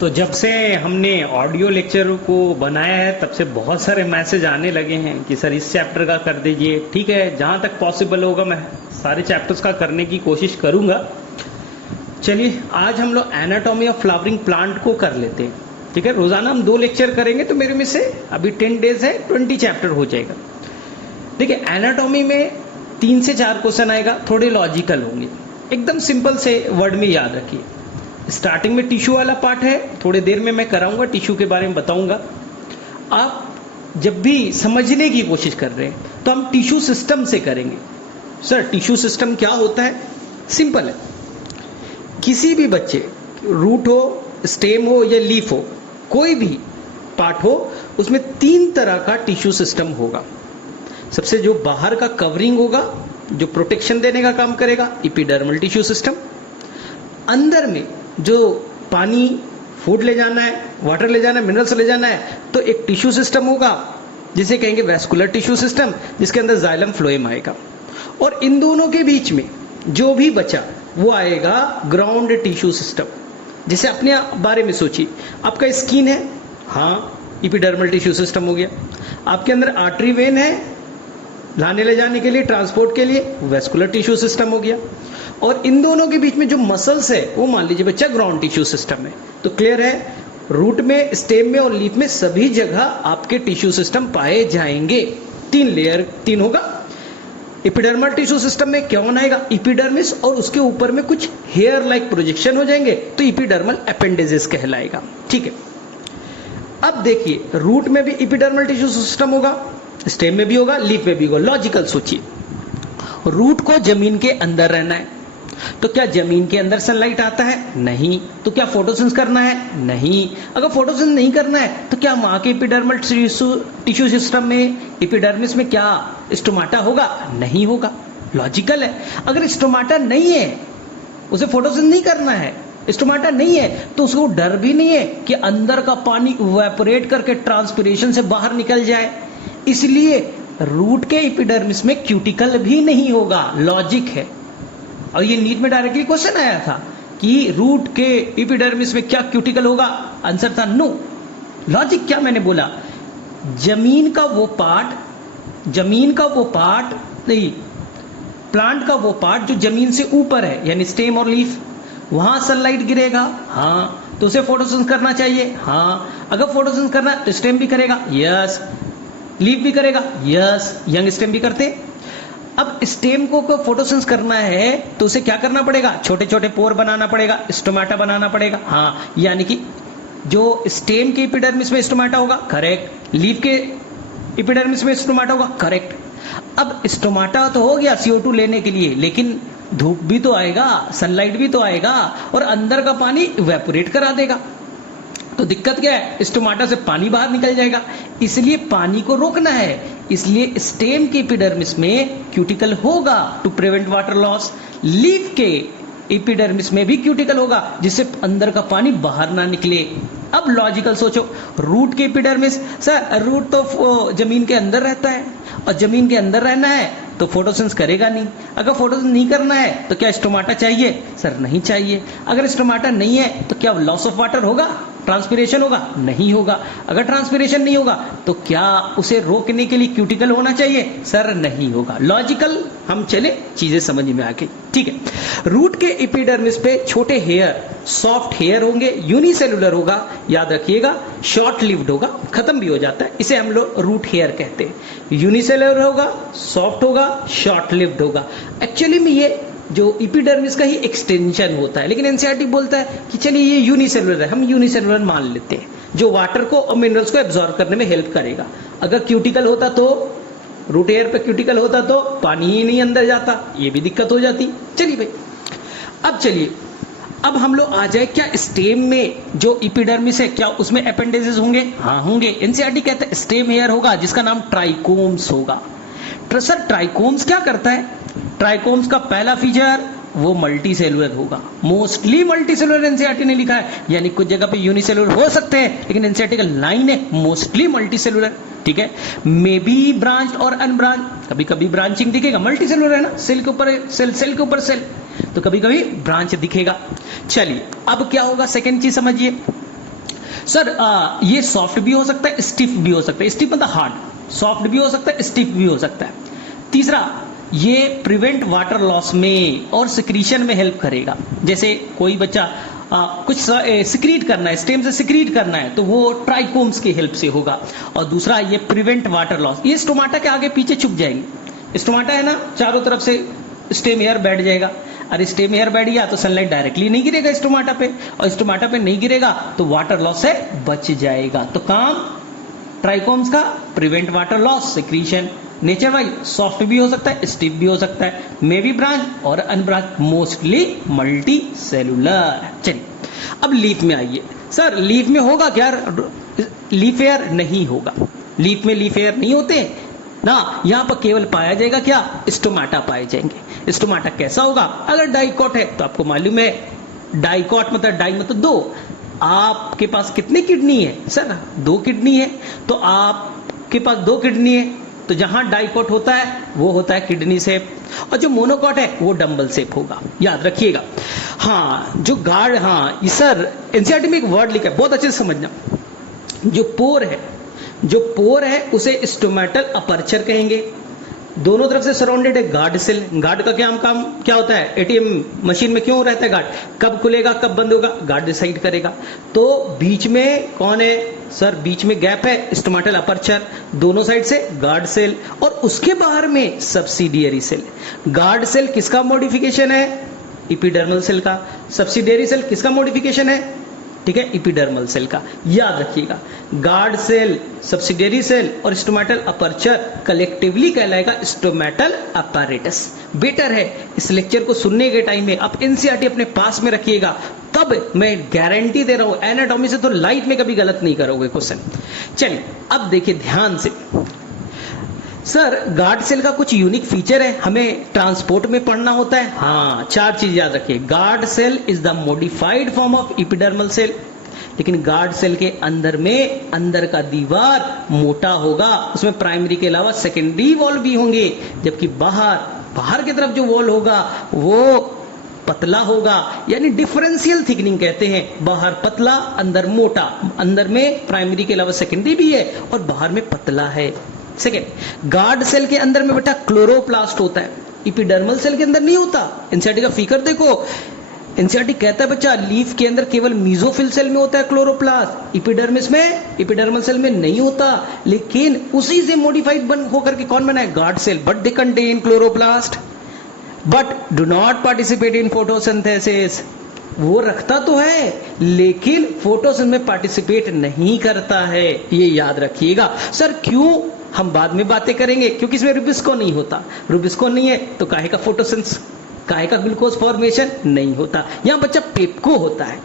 तो जब से हमने ऑडियो लेक्चर को बनाया है तब से बहुत सारे मैसेज आने लगे हैं कि सर इस चैप्टर का कर दीजिए। ठीक है, जहाँ तक पॉसिबल होगा मैं सारे चैप्टर्स का करने की कोशिश करूँगा। चलिए आज हम लोग एनाटॉमी ऑफ फ्लावरिंग प्लांट को कर लेते हैं। ठीक है, रोजाना हम 2 लेक्चर करेंगे तो मेरे में से अभी 10 डेज है 20 चैप्टर हो जाएगा। देखिए एनाटॉमी में 3 से 4 क्वेश्चन आएगा, थोड़े लॉजिकल होंगे, एकदम सिंपल से वर्ड में याद रखिए। स्टार्टिंग में टिश्यू वाला पार्ट है, थोड़ी देर में मैं कराऊंगा, टिश्यू के बारे में बताऊंगा। आप जब भी समझने की कोशिश कर रहे हैं तो हम टिश्यू सिस्टम से करेंगे। सर टिश्यू सिस्टम क्या होता है? सिंपल है, किसी भी बच्चे रूट हो, स्टेम हो या लीफ हो, कोई भी पार्ट हो, उसमें 3 तरह का टिश्यू सिस्टम होगा। सबसे जो बाहर का कवरिंग होगा, जो प्रोटेक्शन देने का काम करेगा, एपिडर्मल टिश्यू सिस्टम। अंदर में जो पानी, फूड ले जाना है, वाटर ले जाना है, मिनरल्स ले जाना है, तो एक टिश्यू सिस्टम होगा जिसे कहेंगे वैस्कुलर टिश्यू सिस्टम, जिसके अंदर जाइलम फ्लोएम आएगा। और इन दोनों के बीच में जो भी बचा वो आएगा ग्राउंड टिश्यू सिस्टम। जैसे अपने बारे में सोचिए, आपका स्किन है, हाँ एपिडर्मल टिश्यू सिस्टम हो गया। आपके अंदर आर्टरी वेन है, लाने ले जाने के लिए, ट्रांसपोर्ट के लिए, वैस्कुलर टिश्यू सिस्टम हो गया। और इन दोनों के बीच में जो मसल्स है वो मान लीजिए बच्चा ग्राउंड टिश्यू सिस्टम है। तो क्लियर है, रूट में, स्टेम में और लीफ में सभी जगह आपके टिश्यू सिस्टम पाए जाएंगे। 3 लेयर, 3 होगा। एपिडर्मल टिश्यू सिस्टम में क्या होना आएगा? एपिडर्मिस, और उसके ऊपर में कुछ हेयर लाइक प्रोजेक्शन हो जाएंगे, तो एपिडर्मल अपेंडेजेस कहलाएगा। ठीक है, अब देखिए रूट में भी एपिडर्मल टिश्यू सिस्टम होगा, स्टेम में भी होगा, लीफ में भी होगा। लॉजिकल सोचिए, रूट को जमीन के अंदर रहना है, तो क्या जमीन के अंदर सनलाइट आता है? नहीं। तो क्या फोटोसिंथेसिस करना है? नहीं। अगर फोटोसिंथेसिस नहीं करना है तो क्या वहां के एपिडर्मल टिश्यू सिस्टम में, एपिडर्मिस में क्या स्टोमाटा होगा? नहीं होगा। लॉजिकल है। अगर स्टोमाटा नहीं है, उसे फोटोसिंथेसिस नहीं करना है, स्टोमाटा नहीं है, तो उसको डर भी नहीं है कि अंदर का पानी इवेपोरेट करके ट्रांसपिरेशन से बाहर निकल जाए। इसलिए रूट के एपिडर्मिस में क्यूटिकल भी नहीं होगा। लॉजिक है। और ये नीट में डायरेक्टली क्वेश्चन आया था कि रूट के एपिडर्मिस में क्या क्यूटिकल होगा? आंसर था नो। लॉजिक क्या मैंने बोला? जमीन का वो पार्ट नहीं, प्लांट का वो पार्ट जो जमीन से ऊपर है, यानी स्टेम और लीफ, वहां सनलाइट गिरेगा, हाँ, तो उसे फोटोसिंथेसिस करना चाहिए, हाँ। अगर फोटोसिंथेसिस करना है तो स्टेम भी करेगा, यस। लीफ भी करेगा, यस। यंग स्टेम भी करते। अब स्टेम को फोटोसिंथेसिस करना है तो उसे क्या करना पड़ेगा? छोटे छोटे पोर बनाना पड़ेगा, स्टोमाटा बनाना पड़ेगा, हाँ। यानी कि जो स्टेम के एपिडर्मिस में स्टोमाटा होगा, करेक्ट। लीफ के एपिडर्मिस में स्टोमाटा होगा, करेक्ट। अब स्टोमाटा तो हो गया CO2 लेने के लिए, लेकिन धूप भी तो आएगा, सनलाइट भी तो आएगा, और अंदर का पानी इवेपोरेट करा देगा। तो दिक्कत क्या है? स्टोमाटा से पानी बाहर निकल जाएगा, इसलिए पानी को रोकना है। इसलिए स्टेम के एपिडर्मिस में क्यूटिकल होगा to prevent water loss. Leaf के एपिडर्मिस में भी क्यूटिकल होगा, जिससे अंदर का पानी बाहर ना निकले। अब लॉजिकल सोचो, रूट के एपिडर्मिस, सर रूट तो जमीन के अंदर रहता है, और जमीन के अंदर रहना है तो फोटोसिंथेसिस करेगा नहीं। अगर फोटोसिंथेसिस नहीं करना है तो क्या स्टोमाटा चाहिए? सर नहीं चाहिए। अगर स्टोमाटा नहीं है तो क्या लॉस ऑफ वाटर होगा? ट्रांसपिरेशन होगा? नहीं होगा। अगर ट्रांसपिरेशन नहीं होगा तो क्या उसे रोकने के लिए क्यूटिकल होना चाहिए? सर नहीं होगा। लॉजिकल हम चले, चीजें समझ में आ गई। ठीक है, रूट के एपिडर्मिस पे छोटे हेयर, सॉफ्ट हेयर होंगे, यूनिसेलुलर होगा, याद रखिएगा, शॉर्ट लिव्ड होगा, खत्म भी हो जाता है, इसे हम लोग रूट हेयर कहते हैं। यूनिसेलुलर होगा, सॉफ्ट होगा, शॉर्ट लिव्ड होगा। एक्चुअली में ये जो एपिडर्मिस का ही एक्सटेंशन होता है, लेकिन एनसीईआरटी बोलता है कि चलिए ये यूनिसेलुलर है, हम यूनिसेलुलर मान लेते हैं, जो वाटर को और मिनरल्स को एब्जॉर्ब करने में हेल्प करेगा। अगर क्यूटिकल होता तो, रूट एयर पे क्यूटिकल होता तो पानी ही नहीं अंदर जाता, ये भी दिक्कत हो जाती। चलिए भाई, अब चलिए, अब हम लोग आ जाए, क्या स्टेम में जो एपिडर्मिस है क्या उसमें अपेंडेजेस होंगे? हाँ होंगे। एनसीईआरटी कहता है स्टेम हेयर होगा जिसका नाम ट्राइकोम्स होगा। सर ट्राइकोम्स क्या करता है? ट्राइकोम्स का पहला फीचर वो मल्टी सेलुलर होगा, मोस्टली मल्टी सेलुलर एनसीईआरटी ने लिखा है, यानी कुछ जगह पे यूनिसेलुलर हो सकते हैं, लेकिन एनसीईआरटी का लाइन है मोस्टली मल्टी सेलुलर। ठीक है, मे बी ब्रांच और अनब्रांच, कभी कभी ब्रांचिंग दिखेगा, मल्टी सेलुलर है ना, सेल के ऊपर सेल, सेल के ऊपर सेल, तो कभी कभी ब्रांच दिखेगा। चलिए अब क्या होगा, सेकेंड चीज समझिए, सर ये सॉफ्ट भी हो सकता है, स्टिफ भी हो सकता है। स्टिफ मतलब हार्ड, सॉफ्ट भी हो सकता है, स्टिफ भी हो सकता है। तीसरा, ये प्रिवेंट वाटर लॉस में और सिक्रीशन में हेल्प करेगा। जैसे कोई बच्चा कुछ सिक्रीट करना है, स्टेम से सिक्रीट करना है, तो वो ट्राइकोम्स की हेल्प से होगा। और दूसरा, ये प्रिवेंट वाटर लॉस, ये स्टोमाटा के आगे पीछे छुप जाएंगे। स्टोमाटा है ना, चारों तरफ से स्टेम एयर बैठ जाएगा। अरे स्टेम एयर बैठ गया तो सनलाइट डायरेक्टली नहीं गिरेगा स्टोमाटा पे, और स्टोमाटा पे नहीं गिरेगा तो वाटर लॉस से बच जाएगा। तो काम ट्राइकोम्स का prevent water loss, secretion. Nature wise soft भी हो सकता है, स्टिफ भी हो सकता है, मे बी ब्रांच और अनब्रांच, मोस्टली मल्टी सेलुलर। चलिए अब लीफ में आइए। सर लीफ में होगा क्या? लीफ एयर नहीं होगा, लीफ में लीफ एयर नहीं होते ना। यहां पर केवल पाया जाएगा क्या? स्टोमाटा पाए जाएंगे। स्टोमाटा कैसा होगा? अगर डाइकॉट है तो आपको मालूम है, डाइकॉट मतलब डाई मतलब दो। आपके पास कितनी किडनी है? सर 2 किडनी है। तो आपके पास 2 किडनी है, तो जहां डाइकॉट होता है वो होता है किडनी शेप, और जो मोनोकॉट है वो डंबल शेप होगा, याद रखिएगा। हाँ जो गार्ड, हाँ सर एनसीईआरटी में एक वर्ड लिखा है, बहुत अच्छे से समझना। जो पोर है उसे स्टोमेटल अपर्चर कहेंगे। दोनों तरफ से सराउंडेड है गार्ड सेल। गार्ड का काम क्या होता है? एटीएम मशीन में क्यों रहता है गार्ड? कब खुलेगा कब बंद होगा, गार्ड डिसाइड करेगा। तो बीच में कौन है? सर बीच में गैप है, स्टोमेटल अपर्चर, दोनों साइड से गार्ड सेल, और उसके बाहर में सब्सिडियरी सेल। गार्ड सेल किसका मॉडिफिकेशन है? एपिडर्मल सेल का। सब्सिडियरी सेल किसका मॉडिफिकेशन है? ठीक है, एपिडर्मल सेल का। याद रखिएगा, गार्ड सेल, सब्सिडियरी सेल और स्टोमेटल अपर्चर कलेक्टिवली कहलाएगा स्टोमेटल अपैरेटस। बेटर है इस लेक्चर को सुनने के टाइम में आप एनसीईआरटी अपने पास में रखिएगा, तब मैं गारंटी दे रहा हूं एनाटॉमी से तो लाइफ में कभी गलत नहीं करोगे क्वेश्चन। चलिए अब देखिए ध्यान से। सर गार्ड सेल का कुछ यूनिक फीचर है, हमें ट्रांसपोर्ट में पढ़ना होता है। हाँ 4 चीज याद रखिए। Guard cell is the modified form of epidermal cell, लेकिन गार्ड सेल के अंदर में अंदर का दीवार मोटा होगा, उसमें प्राइमरी के अलावा सेकेंडरी वॉल भी होंगे, जबकि बाहर की तरफ जो वॉल होगा वो पतला होगा, यानी डिफरेंशियल थिकनिंग कहते हैं। बाहर पतला अंदर मोटा, अंदर में प्राइमरी के अलावा सेकेंडरी भी है और बाहर में पतला है। सेकेंड, गार्ड सेल के अंदर में बेटा क्लोरोप्लास्ट होता है, एपिडर्मल सेल के अंदर नहीं होता। एनसीईआरटी का फिगर देखो, एनसीईआरटी कहता है बच्चा लीफ के अंदर केवल मीजोफिल सेल में होता है क्लोरोप्लास्ट, एपिडर्मिस में, एपिडर्मल सेल में नहीं होता। लेकिन उसी से मॉडिफाइड बन होकर के कौन बना है? Guard cell. But they contain chloroplast but do not participate in photosynthesis. वो रखता तो है लेकिन फोटोसिंथेसिस में पार्टिसिपेट नहीं करता है, ये याद रखिएगा। सर क्यों? हम बाद में बातें करेंगे, क्योंकि इसमें रुबिस्को नहीं होता। रुबिस्को नहीं है तो काहे का फोटोसिंथेसिस, काहे का ग्लूकोज फॉर्मेशन नहीं होता। यहां बच्चा पेप्को होता है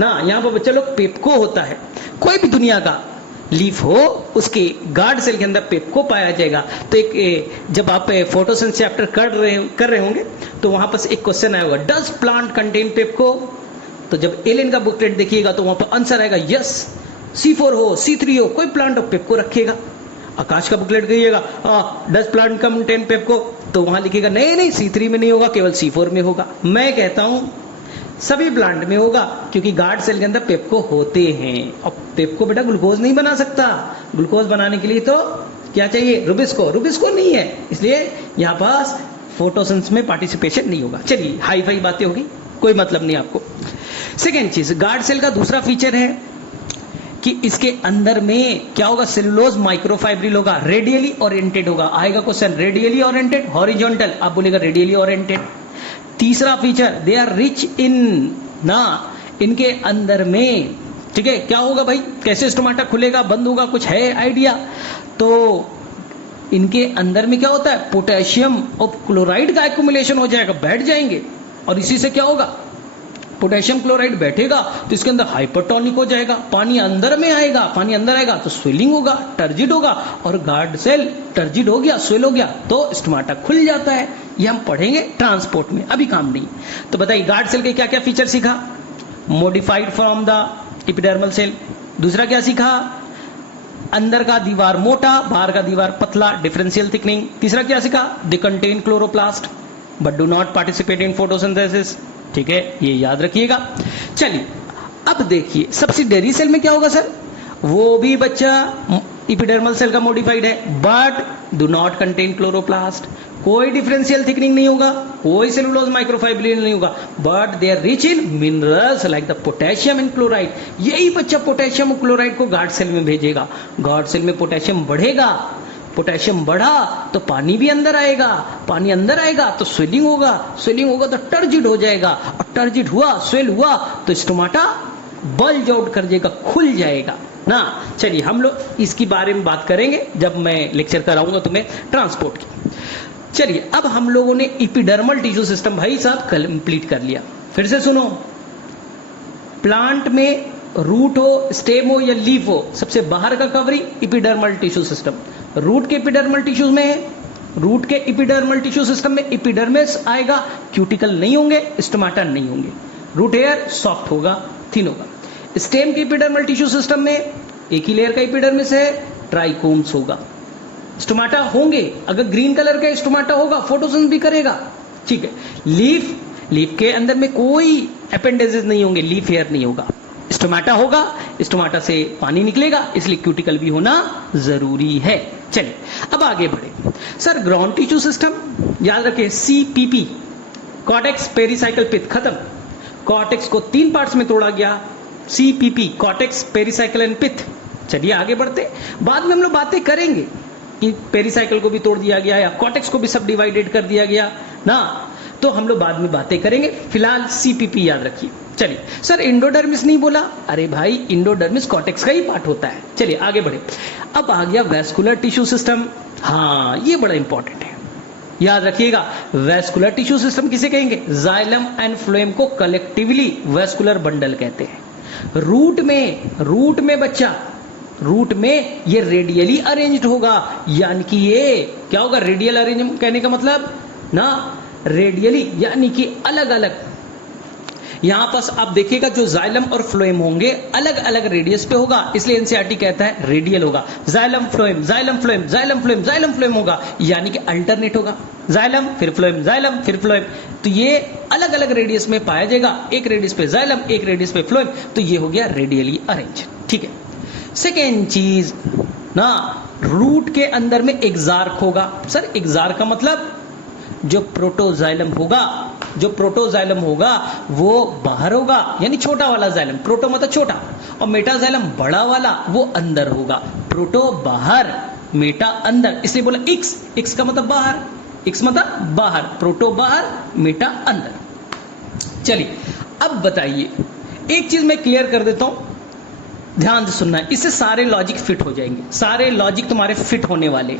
ना, यहां पर बच्चा लोग पेप्को होता है। कोई भी दुनिया का लीफ हो उसके गार्ड सेल के अंदर पेप्को पाया जाएगा। तो एक जब आप फोटोसिंथेसिस चैप्टर कर रहे होंगे तो वहां पर एक क्वेश्चन आया होगा, डज प्लांट कंटेन पेप्को? तो जब एलियन का बुकलेट देखिएगा तो वहां पर आंसर आएगा यस। C4 हो C3 हो, कोई प्लांट पेप्को रखेगा। आकाश का बुकलेट कहिएगा डज प्लांट कंटेन पेप्को, तो वहां लिखेगा नहीं C3 में नहीं होगा, केवल C4 में होगा। मैं कहता हूं सभी प्लांट में होगा, क्योंकि गार्ड सेल के अंदर पेप्को होते हैं। और पेप्को बेटा ग्लूकोज नहीं बना सकता, ग्लूकोज बनाने के लिए तो क्या चाहिए? रुबिस्को। रुबिस्को नहीं है, इसलिए यहां पास फोटोसिंथेसिस में पार्टिसिपेशन नहीं होगा। चलिए हाई फाई बातें होगी, कोई मतलब नहीं आपको। सेकेंड चीज, गार्ड सेल का दूसरा फीचर है कि इसके अंदर में क्या होगा? सेलुलोज माइक्रोफाइब्रिल होगा, रेडियली ओरिएंटेड होगा। आएगा क्वेश्चन, रेडियली ओरिएंटेड, हॉरिजॉन्टल, आप बोलेगा रेडियली ओरिएंटेड। तीसरा feature, they are rich in ना, इनके अंदर में ठीक है क्या होगा भाई? कैसे स्टोमाटा खुलेगा बंद होगा, कुछ है आइडिया? तो इनके अंदर में क्या होता है? पोटेशियम और क्लोराइड का एक्युमुलेशन हो जाएगा, बैठ जाएंगे, और इसी से क्या होगा? पोटेशियम क्लोराइड बैठेगा तो इसके अंदर हाइपरटोनिक हो जाएगा, पानी अंदर में आएगा, पानी अंदर आएगा तो स्वेलिंग होगा, टर्जिड होगा, और गार्ड सेल टर्जिड हो गया, स्वेल हो गया तो स्टोमाटा खुल जाता है। ये हम पढ़ेंगे ट्रांसपोर्ट में, अभी काम नहीं। तो बताइए गार्ड सेल के क्या क्या फीचर सीखा? Modified from the epidermal cell. दूसरा क्या सीखा? अंदर का दीवार मोटा, बाहर का दीवार पतला, डिफरेंशियल थिकनिंग। तीसरा क्या सीखा? दे contain chloroplast but do not participate in photosynthesis. ठीक है, ये याद रखिएगा। चलिए अब देखिए सब्सिडरी सेल में क्या होगा सर, वो भी बच्चा इपिडर्मल सेल का मॉडिफाइड है, but do not contain chloroplast. कोई डिफरेंशियल थिकनिंग नहीं होगा, कोई सेलुलोज माइक्रोफाइब्रिल नहीं होगा, but they are rich in minerals like the potassium and chloride. यही बच्चा पोटेशियम और क्लोराइड को गार्ड सेल में भेजेगा। गार्ड सेल में पोटेशियम बढ़ेगा, पोटेशियम बढ़ा तो पानी भी अंदर आएगा, पानी अंदर आएगा तो स्वेलिंग होगा, स्वेलिंग होगा तो टर्जिड हो जाएगा, और टर्जिड हुआ, स्वेल हुआ तो स्टोमाटा बल्ज आउट कर जाएगा, खुल जाएगा ना। चलिए हम लोग इसकी बारे में बात करेंगे जब मैं लेक्चर कराऊंगा तुम्हें ट्रांसपोर्ट की। चलिए अब हम लोगों ने इपिडर्मल टिश्यू सिस्टम भाई साहब कंप्लीट कर लिया। फिर से सुनो, प्लांट में रूट हो, स्टेम हो या लीफ हो, सबसे बाहर का covering epidermal tissue system. Root के इपिडर्मल टिश्यूज में है, रूट के इपिडर्मल टिश्यू सिस्टम में एपिडर्मिस आएगा, क्यूटिकल नहीं होंगे, स्टोमाटा नहीं होंगे, रूट हेयर सॉफ्ट होगा, थिन होगा। स्टेम के इपिडर्मल टिश्यू सिस्टम में एक ही लेयर का एपिडर्मिस है, ट्राइकोम्स होगा, स्टोमाटा होंगे। अगर ग्रीन कलर का स्टोमाटा होगा फोटोसिंथेसिस भी करेगा, ठीक है। लीफ के अंदर में कोई अपेंडेजेस नहीं होंगे, लीफ हेयर नहीं होगा, स्टोमाटा होगा, स्टोमाटा से पानी निकलेगा, इसलिए क्यूटिकल भी होना जरूरी है। चलिए अब आगे बढ़े सर। ग्राउंड टिश्यू सिस्टम याद रखें, CPP, कॉर्टेक्स पेरिसाइकल पिथ, खत्म। कॉर्टेक्स को 3 पार्ट्स में तोड़ा गया, CPP, cortex pericycle and pith. चलिए आगे बढ़ते, बाद में हम लोग बातें करेंगे कि पेरिसाइकल को भी तोड़ दिया गया या कॉर्टेक्स को भी सब डिवाइडेड कर दिया गया ना, तो हम लोग बाद में बातें करेंगे। फिलहाल CPP याद रखिए। चलिए सर इंडोडर्मिस नहीं बोला, अरे भाई इंडोडर्मिस कॉर्टेक्स का ही पार्ट होता है। चलिए आगे बढ़े। अब आ गया वैस्कुलर टिश्यू सिस्टम, हाँ ये बड़ा इंपॉर्टेंट है, याद रखिएगा। वैस्कुलर टिश्यू सिस्टम किसे कहेंगे, जाइलम एंड फ्लोएम को कलेक्टिवली वैस्कुलर बंडल कहते हैं। रूट में बच्चा, रूट में ये रेडियली अरेंज्ड होगा, यानी कि ये क्या होगा, रेडियल अरेंज कहने का मतलब ना, रेडियली यानी कि अलग अलग। यहां पास आप देखिएगा जो जाइलम और फ्लोएम होंगे अलग अलग रेडियस पे होगा, इसलिए एनसीईआरटी कहता है रेडियल होगा। Xylem phloem, xylem phloem, xylem phloem, xylem phloem होगा, यानी कि अल्टरनेट होगा, जाइलम फिर फ्लोएम, जाइलम फिर फ्लोएम। तो ये अलग अलग रेडियस में पाया जाएगा, एक रेडियस पे जाइलम, एक रेडियस पे फ्लोएम, तो ये हो गया रेडियली अरेंज, ठीक है। सेकेंड चीज ना, रूट के अंदर में एक्सार्क होगा। सर एक्सार्क का मतलब जो प्रोटोजाइलम होगा वो बाहर होगा, यानी छोटा वाला जाइलम, प्रोटो मतलब छोटा, और मेटाजाइलम बड़ा वाला, वो अंदर होगा। प्रोटो बाहर, मेटा अंदर, इसलिए बोला एक्स का मतलब बाहर, एक्स मतलब बाहर, प्रोटो बाहर, मेटा अंदर। चलिए अब बताइए, एक चीज मैं क्लियर कर देता हूं, ध्यान से सुनना है, इससे सारे लॉजिक फिट हो जाएंगे, सारे लॉजिक तुम्हारे फिट होने वाले।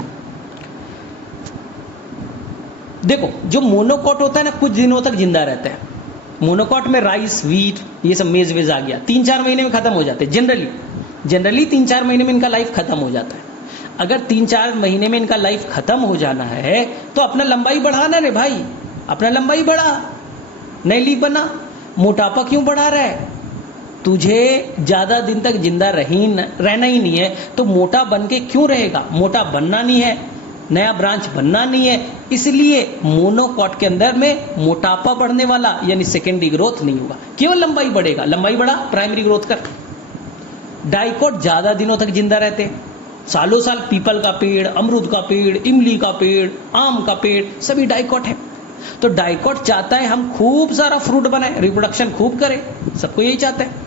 देखो जो मोनोकॉट होता है ना, कुछ दिनों तक जिंदा रहता है। मोनोकॉट में राइस, व्हीट, ये सब मेज वेज आ गया, 3-4 महीने में खत्म हो जाते हैं। जनरली 3-4 महीने में इनका लाइफ खत्म हो जाता है। अगर 3-4 महीने में इनका लाइफ खत्म हो जाना है तो अपना लंबाई बढ़ाना रे भाई, अपना लंबाई बढ़ा, नई लीफ बना। मोटापा क्यों बढ़ा रहा है, तुझे ज्यादा दिन तक जिंदा रहना ही नहीं है, तो मोटा बन के क्यों रहेगा, मोटा बनना नहीं है, नया ब्रांच बनना नहीं है, इसलिए मोनोकॉट के अंदर में मोटापा बढ़ने वाला यानी सेकेंडरी ग्रोथ नहीं होगा, केवल लंबाई बढ़ेगा। लंबाई बढ़ा, प्राइमरी ग्रोथ कर। डाइकॉट ज्यादा दिनों तक जिंदा रहते हैं, सालों साल पीपल का पेड़, अमरूद का पेड़, इमली का पेड़, आम का पेड़, सभी डाइकॉट है। तो डाइकॉट चाहता है हम खूब सारा फ्रूट बनाए, रिप्रोडक्शन खूब करें, सबको यही चाहता है।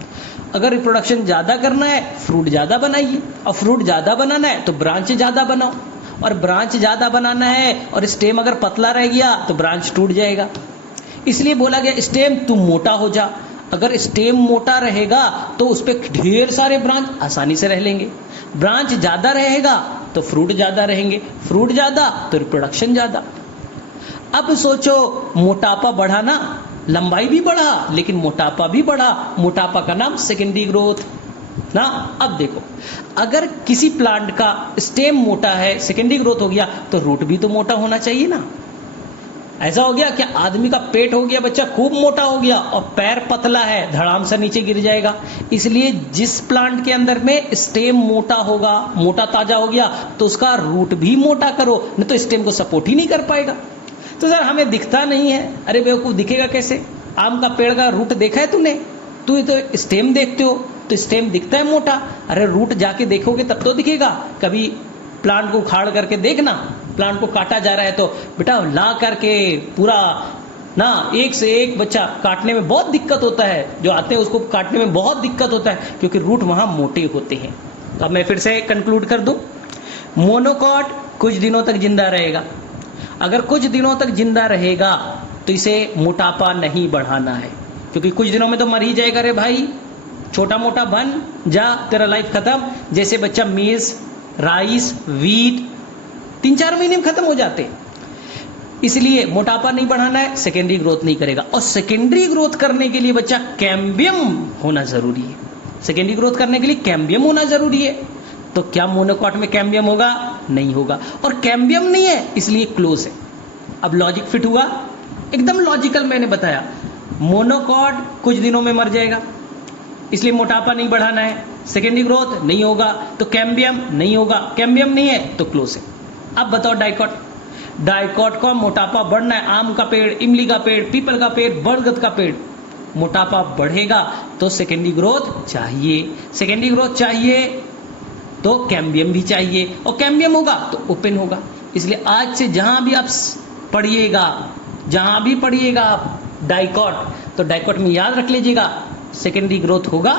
अगर रिप्रोडक्शन ज्यादा करना है, फ्रूट ज्यादा बनाइए, और फ्रूट ज्यादा बनाना है तो ब्रांच ज्यादा बनाओ, और ब्रांच ज्यादा बनाना है और स्टेम अगर पतला रह गया तो ब्रांच टूट जाएगा। इसलिए बोला गया स्टेम तुम मोटा हो जा। अगर स्टेम मोटा रहेगा तो उस पर ढेर सारे ब्रांच आसानी से रह लेंगे, ब्रांच ज्यादा रहेगा तो फ्रूट ज्यादा रहेंगे, फ्रूट ज्यादा तो रिप्रोडक्शन ज्यादा। अब सोचो मोटापा बढ़ा ना, लंबाई भी बढ़ा लेकिन मोटापा भी बढ़ा, मोटापा का नाम सेकेंडरी ग्रोथ ना। अब देखो अगर किसी प्लांट का स्टेम मोटा है, सेकेंडरी ग्रोथ हो गया, तो रूट भी तो मोटा होना चाहिए ना। ऐसा हो गया कि आदमी का पेट हो गया बच्चा खूब मोटा हो गया और पैर पतला है, धड़ाम से नीचे गिर जाएगा। इसलिए जिस प्लांट के अंदर में स्टेम मोटा होगा, मोटा ताजा हो गया, तो उसका रूट भी मोटा करो, नहीं तो स्टेम को सपोर्ट ही नहीं कर पाएगा। तो सर हमें दिखता नहीं है, अरे बेवकूफ दिखेगा कैसे, आम का पेड़ का रूट देखा है तूने, तो ये तो स्टेम देखते हो तो स्टेम दिखता है मोटा, अरे रूट जाके देखोगे तब तो दिखेगा। कभी प्लांट को उखाड़ करके देखना, प्लांट को काटा जा रहा है तो बेटा ला करके पूरा ना एक से एक बच्चा काटने में बहुत दिक्कत होता है, जो आते हैं उसको काटने में बहुत दिक्कत होता है क्योंकि रूट वहां मोटे होते हैं। तो अब मैं फिर से कंक्लूड कर दूं, मोनोकॉट कुछ दिनों तक जिंदा रहेगा। अगर कुछ दिनों तक जिंदा रहेगा तो इसे मोटापा नहीं बढ़ाना है, क्योंकि कुछ दिनों में तो मर ही जाएगा रे भाई, छोटा मोटा बन जा, तेरा लाइफ खत्म। जैसे बच्चा मेज, राइस, वीट 3-4 महीने में खत्म हो जाते। इसलिए मोटापा नहीं बढ़ाना है, सेकेंडरी ग्रोथ नहीं करेगा। और सेकेंडरी ग्रोथ करने के लिए बच्चा कैम्बियम होना जरूरी है। सेकेंडरी ग्रोथ करने के लिए कैम्बियम होना जरूरी है। तो क्या मोनोकॉट में कैम्बियम होगा? नहीं होगा। और कैम्बियम नहीं है इसलिए क्लोज है। अब लॉजिक फिट हुआ, एकदम लॉजिकल मैंने बताया। मोनोकॉट कुछ दिनों में मर जाएगा इसलिए मोटापा नहीं बढ़ाना है, सेकेंडरी ग्रोथ नहीं होगा तो कैम्बियम नहीं होगा, कैम्बियम नहीं है तो क्लोज है। अब बताओ डाइकॉट, डाइकॉट का मोटापा बढ़ना है, आम का पेड़, इमली का पेड़, पीपल का पेड़, बरगद का पेड़, मोटापा बढ़ेगा तो सेकेंडरी ग्रोथ चाहिए। सेकेंडरी ग्रोथ चाहिए तो कैम्बियम भी चाहिए, और कैम्बियम होगा तो ओपन होगा। इसलिए आज से जहां भी आप पढ़िएगा, जहां भी पढ़िएगा आप डाइकॉट, तो डाइकॉट में याद रख लीजिएगा सेकेंडरी ग्रोथ होगा,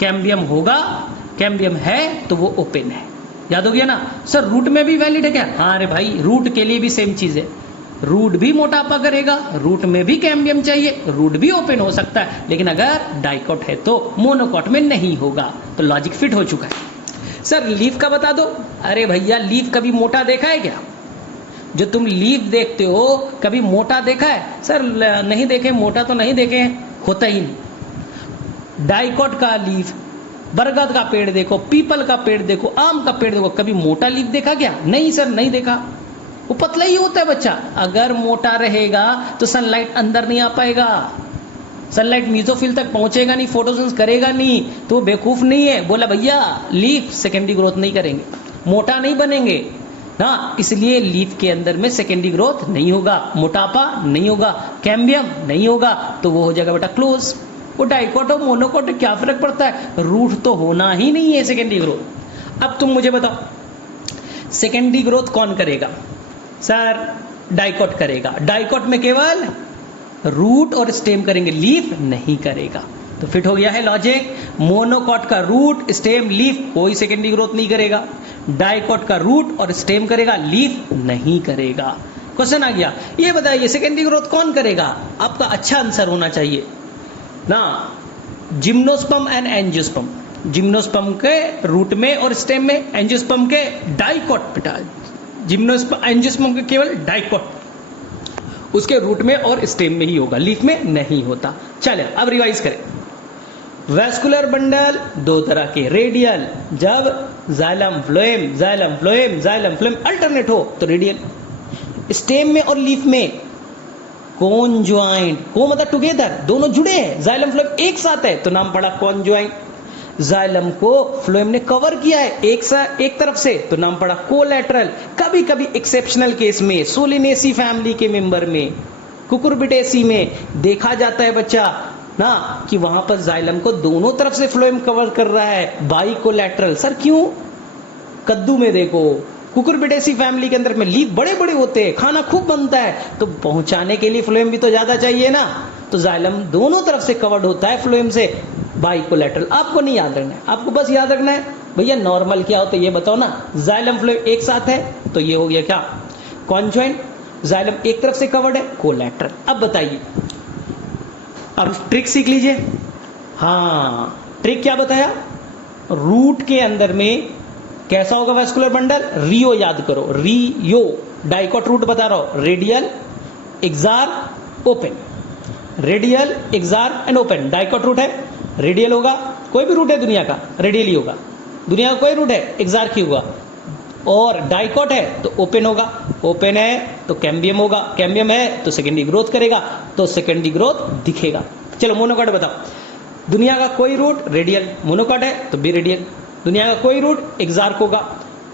कैम्बियम होगा, कैम्बियम है तो वो ओपन है। याद हो गया ना सर? रूट में भी वैलिड है क्या? हाँ अरे भाई, रूट के लिए भी सेम चीज है। रूट भी मोटापा करेगा, रूट में भी कैम्बियम चाहिए, रूट भी ओपन हो सकता है, लेकिन अगर डाइकॉट है तो मोनोकॉट में नहीं होगा। तो लॉजिक फिट हो चुका है। सर लीफ का बता दो। अरे भैया, लीफ कभी मोटा देखा है क्या? जो तुम लीफ देखते हो कभी मोटा देखा है? सर नहीं देखे, मोटा तो नहीं देखे हैं, होता ही नहीं। डाइकॉट का लीफ, बरगद का पेड़ देखो, पीपल का पेड़ देखो, आम का पेड़ देखो, कभी मोटा लीफ देखा क्या? नहीं सर, नहीं देखा। वो पतला ही होता है बच्चा। अगर मोटा रहेगा तो सनलाइट अंदर नहीं आ पाएगा, सनलाइट मीजोफिल तक पहुंचेगा नहीं, फोटोसिंथेसिस करेगा नहीं, तो वो बेवकूफ नहीं है। बोला भैया लीफ सेकेंडरी ग्रोथ नहीं करेंगे, मोटा नहीं बनेंगे ना, इसलिए लीफ के अंदर में सेकेंडरी ग्रोथ नहीं होगा, मोटापा नहीं होगा, कैम्बियम नहीं होगा, तो वो हो जाएगा बेटा क्लोज। वो डाइकॉट और मोनोकॉट क्या फर्क पड़ता है? रूट तो होना ही नहीं है सेकेंडरी ग्रोथ। अब तुम मुझे बताओ सेकेंडरी ग्रोथ कौन करेगा? सर डाइकॉट करेगा। डाइकॉट में केवल रूट और स्टेम करेंगे, लीफ नहीं करेगा। तो फिट हो गया है लॉजिक। मोनोकॉट का रूट, स्टेम, लीफ कोई सेकेंडरी ग्रोथ नहीं करेगा। डाइकॉट का रूट और स्टेम करेगा, लीफ नहीं करेगा। क्वेश्चन आ गया, ये बताइए सेकेंडरी ग्रोथ कौन करेगा? आपका अच्छा आंसर होना चाहिए ना, जिम्नोस्पर्म एंड एंजियोस्पर्म। जिम्नोस्पर्म के रूट में और स्टेम में, एंजियोस्पर्म के डाइकॉट बेटा, जिम्नोस्पर्म एंजियोस्पर्म के केवल डाइकॉट, उसके रूट में और स्टेम में ही होगा, लीफ में नहीं होता। चले अब रिवाइज करें। वैस्कुलर बंडल दो तरह के, रेडियल जब xylem phloem, xylem phloem, xylem phloem alternate हो तो रेडियल। स्टेम में और लीफ में कॉन्जॉइंट, को मतलब टुगेदर, दोनों जुड़े हैं, जाइलम फ्लोएम एक साथ है तो नाम पड़ा कॉन्जॉइंट। जाइलम को फ्लोएम ने कवर किया है एक तरफ से तो नाम पड़ा कोलैटरल। कभी कभी एक्सेप्शनल केस में सोलिनेसी फैमिली के मेंबर में, कुकुरबिटेसी में देखा जाता है बच्चा ना कि वहां पर जाइलम को दोनों तरफ से फ्लोएम कवर कर रहा है, बाई कोलैटरल। सर क्यों? कद्दू में देखो, कुकुरबिटेसी फैमिली के अंदर में लीफ बड़े बड़े होते हैं, खाना खूब बनता है, तो पहुंचाने के लिए फ्लोएम भी तो ज्यादा चाहिए ना, तो जाइलम दोनों तरफ से कवर्ड होता है फ्लोएम से, बाई कोलैटरल। आपको नहीं याद रखना है, आपको बस याद रखना है भैया नॉर्मल क्या होता है ये बताओ ना। जाइलम फ्लोएम एक साथ है तो ये हो गया क्या? कॉन्जॉइंट। जाइलम एक तरफ से कवर्ड है, कोलैटरल। अब बताइए, अब ट्रिक सीख लीजिए। हाँ, ट्रिक क्या बताया? रूट के अंदर में कैसा होगा वैस्कुलर बंडल? रियो याद करो, रियो। डाइकॉट रूट बता रहा हूं, radial, exarch, open. Radial, exarch and open. Dicot root है, रेडियल होगा, कोई भी रूट है दुनिया का रेडियल ही होगा, दुनिया का कोई रूट है एक्सार की होगा, और डाइकॉट है तो ओपन होगा, ओपन है तो कैम्बियम होगा, कैम्बियम है तो सेकेंडरी ग्रोथ करेगा, तो सेकेंडरी ग्रोथ दिखेगा। चलो मोनोकॉट बताओ। दुनिया का कोई रूट रेडियल, मोनोकॉट है तो भी रेडियल। दुनिया का कोई रूट एक्सार्क होगा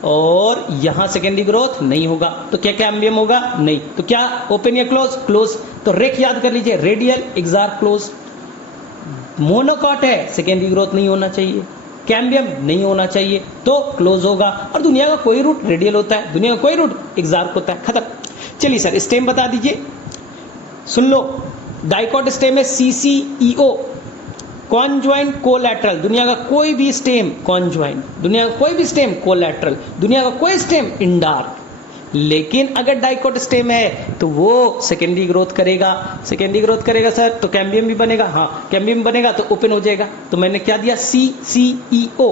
और यहां सेकेंडरी ग्रोथ नहीं होगा, तो क्या कैम्बियम होगा? नहीं। तो क्या ओपन या क्लोज? क्लोज। तो रेक याद कर लीजिए, रेडियल, एक्सार्क, क्लोज। मोनोकॉट है, सेकेंडरी ग्रोथ नहीं होना चाहिए, कैम्बियम नहीं होना चाहिए, तो क्लोज होगा। और दुनिया का कोई रूट रेडियल होता है, दुनिया का कोई रूट एक्सार्क होता है, खत्म। चलिए सर स्टेम बता दीजिए, सुन लो। डाइकॉट स्टेम है CCEO, कॉन्ज्वाइंट कोलैटरल, दुनिया का कोई भी स्टेम कॉन्ज्वाइंट, दुनिया का कोई भी स्टेम कोलैटरल, दुनिया का कोई स्टेम इंडार्क। लेकिन अगर डाइकॉट स्टेम है तो वो सेकेंडरी ग्रोथ करेगा। सेकेंडरी ग्रोथ करेगा सर तो कैम्बियम भी बनेगा, हाँ कैम्बियम बनेगा तो ओपन हो जाएगा। तो मैंने क्या दिया, CCEO,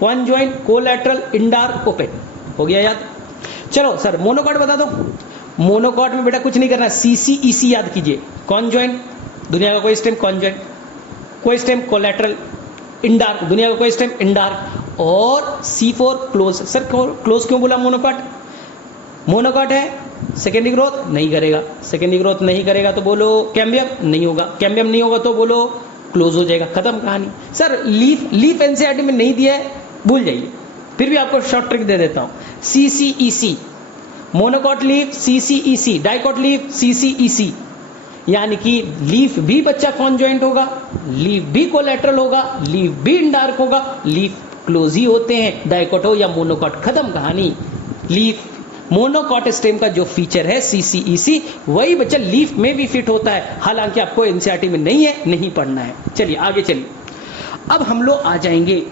कॉन्ज्वाइंट कोलैटरल इंडार्क ओपन, हो गया याद। चलो सर मोनोकॉट बता दो। मोनोकॉट में बेटा कुछ नहीं करना है, CCEC याद कीजिए, कॉन्ज्वाइंट, दुनिया का कोई स्टेम कॉन्ज्वाइंट, कोई स्टेम कोलैटरल, इंडार्क, दुनिया का कोई स्टेम इंडार्क, और C4 क्लोज। सर क्लोज क्यों बोला मोनोकॉट? मोनोकॉट है, सेकेंडरी ग्रोथ नहीं करेगा, सेकेंडरी ग्रोथ नहीं करेगा तो बोलो कैम्बियम नहीं होगा, कैम्बियम नहीं होगा तो बोलो क्लोज हो जाएगा, खत्म कहानी। सर लीफ एनसीईआरटी में नहीं दिया है, भूल जाइए, फिर भी आपको शॉर्ट ट्रिक दे देता हूं। CCEC, monocot leaf CCEC, dicot leaf CCEC, यानी कि लीफ भी बच्चा कॉन्जॉइंट होगा, लीफ भी कोलैटरल होगा, लीफ भी इंडार्क होगा, लीफ क्लोज ही होते हैं, डाइकॉट हो या मोनोकॉट, खत्म कहानी। लीफ मोनोकॉट स्टेम का जो फीचर है CCEC, वही बच्चा लीफ में भी फिट होता है, हालांकि आपको एनसीईआरटी में नहीं है, नहीं पढ़ना है। चलिए आगे चलिए, अब हम लोग आ जाएंगे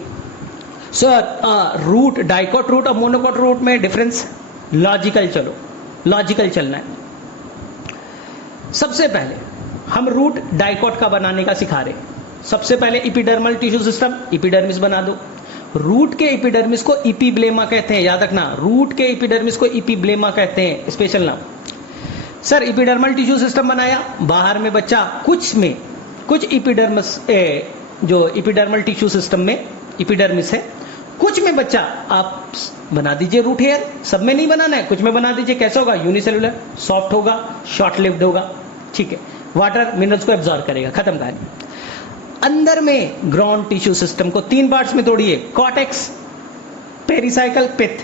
सर रूट, डाइकॉट रूट और मोनोकॉट रूट में डिफरेंस। लॉजिकल चलो, लॉजिकल चलना है। सबसे पहले हम रूट डाइकॉट का बनाने का सिखा रहे हैं। सबसे पहले इपिडर्मल टिश्यू सिस्टम, इपिडर्मिस बना दो। रूट के इपिडर्मिस को इपिब्लेमा कहते हैं, याद रखना, रूट के इपिडर्मिस को इपिब्लेमा कहते हैं, स्पेशल नाम। सर इपिडर्मल टिश्यू सिस्टम बनाया, बाहर में बच्चा कुछ इपिडर्मिस जो इपिडर्मल टिश्यू सिस्टम में इपिडर्मिस है, कुछ में बच्चा आप बना दीजिए रूट हेयर, सब में नहीं बनाना है, कुछ में बना दीजिए। कैसा होगा? यूनिसेलुलर, सॉफ्ट होगा, शॉर्ट लिव्ड होगा, ठीक है, वाटर मिनरल्स को एब्जॉर्ब करेगा, खत्म कहानी। अंदर में ग्राउंड टिश्यू सिस्टम को 3 पार्ट्स में तोड़िए, कॉर्टेक्स, पेरिसाइकल, पिथ।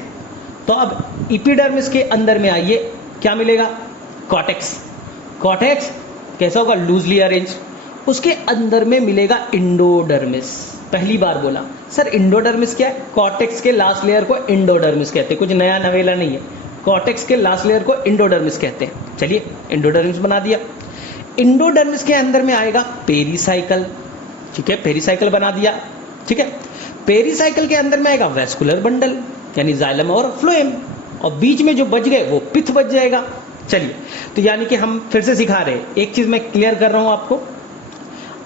तो अब इपिडर्मिस के अंदर में आइए, क्या मिलेगा? कॉर्टेक्स। कॉर्टेक्स कैसा होगा? Loosely arrange. उसके अंदर में मिलेगा इंडोडर्मिस। पहली बार बोला सर इंडोडर्मिस क्या है? कॉर्टेक्स के लास्ट लेयर को इंडोडर्मिस कहते हैं, कुछ नया नवेला नहीं है, कॉर्टेक्स के लास्ट लेयर को इंडोडर्मिस कहते हैं। चलिए इंडोडर्मिस बना दिया। इंडोडर्मिस के अंदर में आएगा पेरिसाइकल, ठीक है, पेरिसाइकल बना दिया, ठीक है। पेरिसाइकल के अंदर में आएगा वेस्कुलर बंडल, यानी जाइलम और फ्लोएम, और बीच में जो बच गए वो पिथ बच जाएगा। चलिए, तो यानी कि हम फिर से सिखा रहे हैं, एक चीज मैं क्लियर कर रहा हूं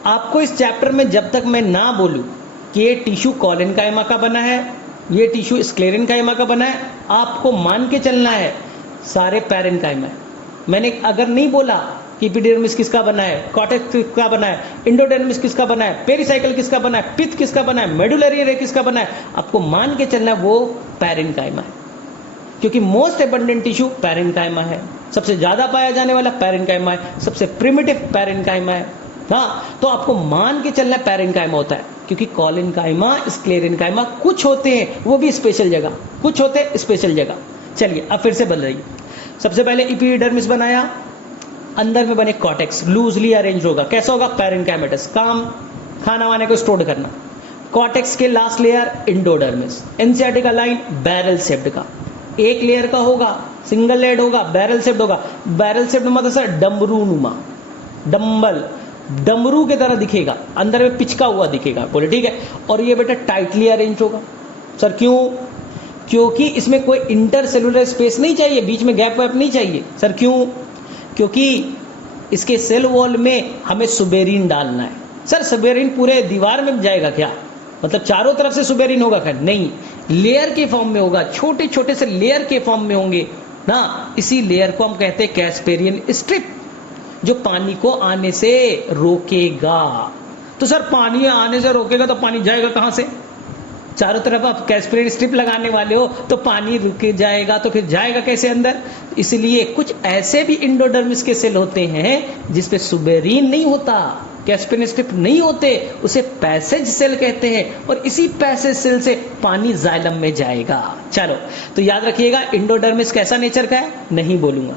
आपको इस चैप्टर में जब तक मैं ना बोलूं कि ये टिश्यू कॉलिन काइमा का बना है, ये टिश्यू स्क्लेरिन काइमा का बना है, आपको मान के चलना है सारे पैरेन्काइमा है। मैंने अगर नहीं बोला कि एपिडर्मिस किसका बना है, कॉर्टेक्स किसका बना है, इंडोडर्मिस किसका बना है, पेरिसाइकल किसका बना है, पिथ किसका बना है, मेडुलरी रे किसका बना है, आपको मान के चलना है वो पैरेन्काइमा है, क्योंकि मोस्ट एबंडेंट टिश्यू पैरेन्काइमा है, सबसे ज्यादा पाया जाने वाला पैरेन्काइमा है, सबसे प्रिमिटिव पैरेन्काइमा है। हाँ, तो आपको मान के चलना पैरेन्काइमा होता है, क्योंकि कॉलिनकाइमा, स्क्लेरेनकाइमा कुछ होते हैं वो भी स्पेशल जगह, कुछ होते हैं स्पेशल जगह। चलिए अब फिर से बदल रही। सबसे पहले एपिडर्मिस बनाया, अंदर में बने कॉर्टेक्स, लूजली अरेंज होगा, कैसा होगा? पैरेन्काइमेटस, काम खाना वाने को स्टोर करना। कॉर्टेक्स के लास्ट लेयर इंडोडर्मिस, एनसीईआरटी का लाइन बैरल शेप्ड का, एक लेयर का होगा, सिंगल लेयर होगा, बैरल शेप्ड होगा। बैरल शेप्ड मतलब सर डमरू नुमा, डम्बल, डमरू की तरह दिखेगा, अंदर में पिचका हुआ दिखेगा, बोले ठीक है। और ये बेटा टाइटली अरेंज होगा। सर क्यों? क्योंकि इसमें कोई इंटरसेलुलर स्पेस नहीं चाहिए, बीच में गैप वैप नहीं चाहिए। सर क्यों? क्योंकि इसके सेल वॉल में हमें सुबेरिन डालना है। सर सुबेरिन पूरे दीवार में जाएगा क्या? मतलब चारों तरफ से सुबेरिन होगा क्या? नहीं, लेयर के फॉर्म में होगा, छोटे छोटे से लेयर के फॉर्म में होंगे ना। इसी लेयर को हम कहते हैं कैस्पेरियन स्ट्रिप, जो पानी को आने से रोकेगा। तो सर पानी आने से रोकेगा तो पानी जाएगा कहां से? चारों तरफ आप कैस्पेरियन स्ट्रिप लगाने वाले हो तो पानी रुक जाएगा, तो फिर जाएगा कैसे अंदर? इसलिए कुछ ऐसे भी इंडोडर्मिस के सेल होते हैं जिसपे सुबेरिन नहीं होता, कैस्पेरियन स्ट्रिप नहीं होते, उसे पैसेज सेल कहते हैं, और इसी पैसेज सेल से पानी जाइलम में जाएगा। चलो तो याद रखिएगा, इंडोडर्मिस कैसा नेचर का है? नहीं बोलूंगा,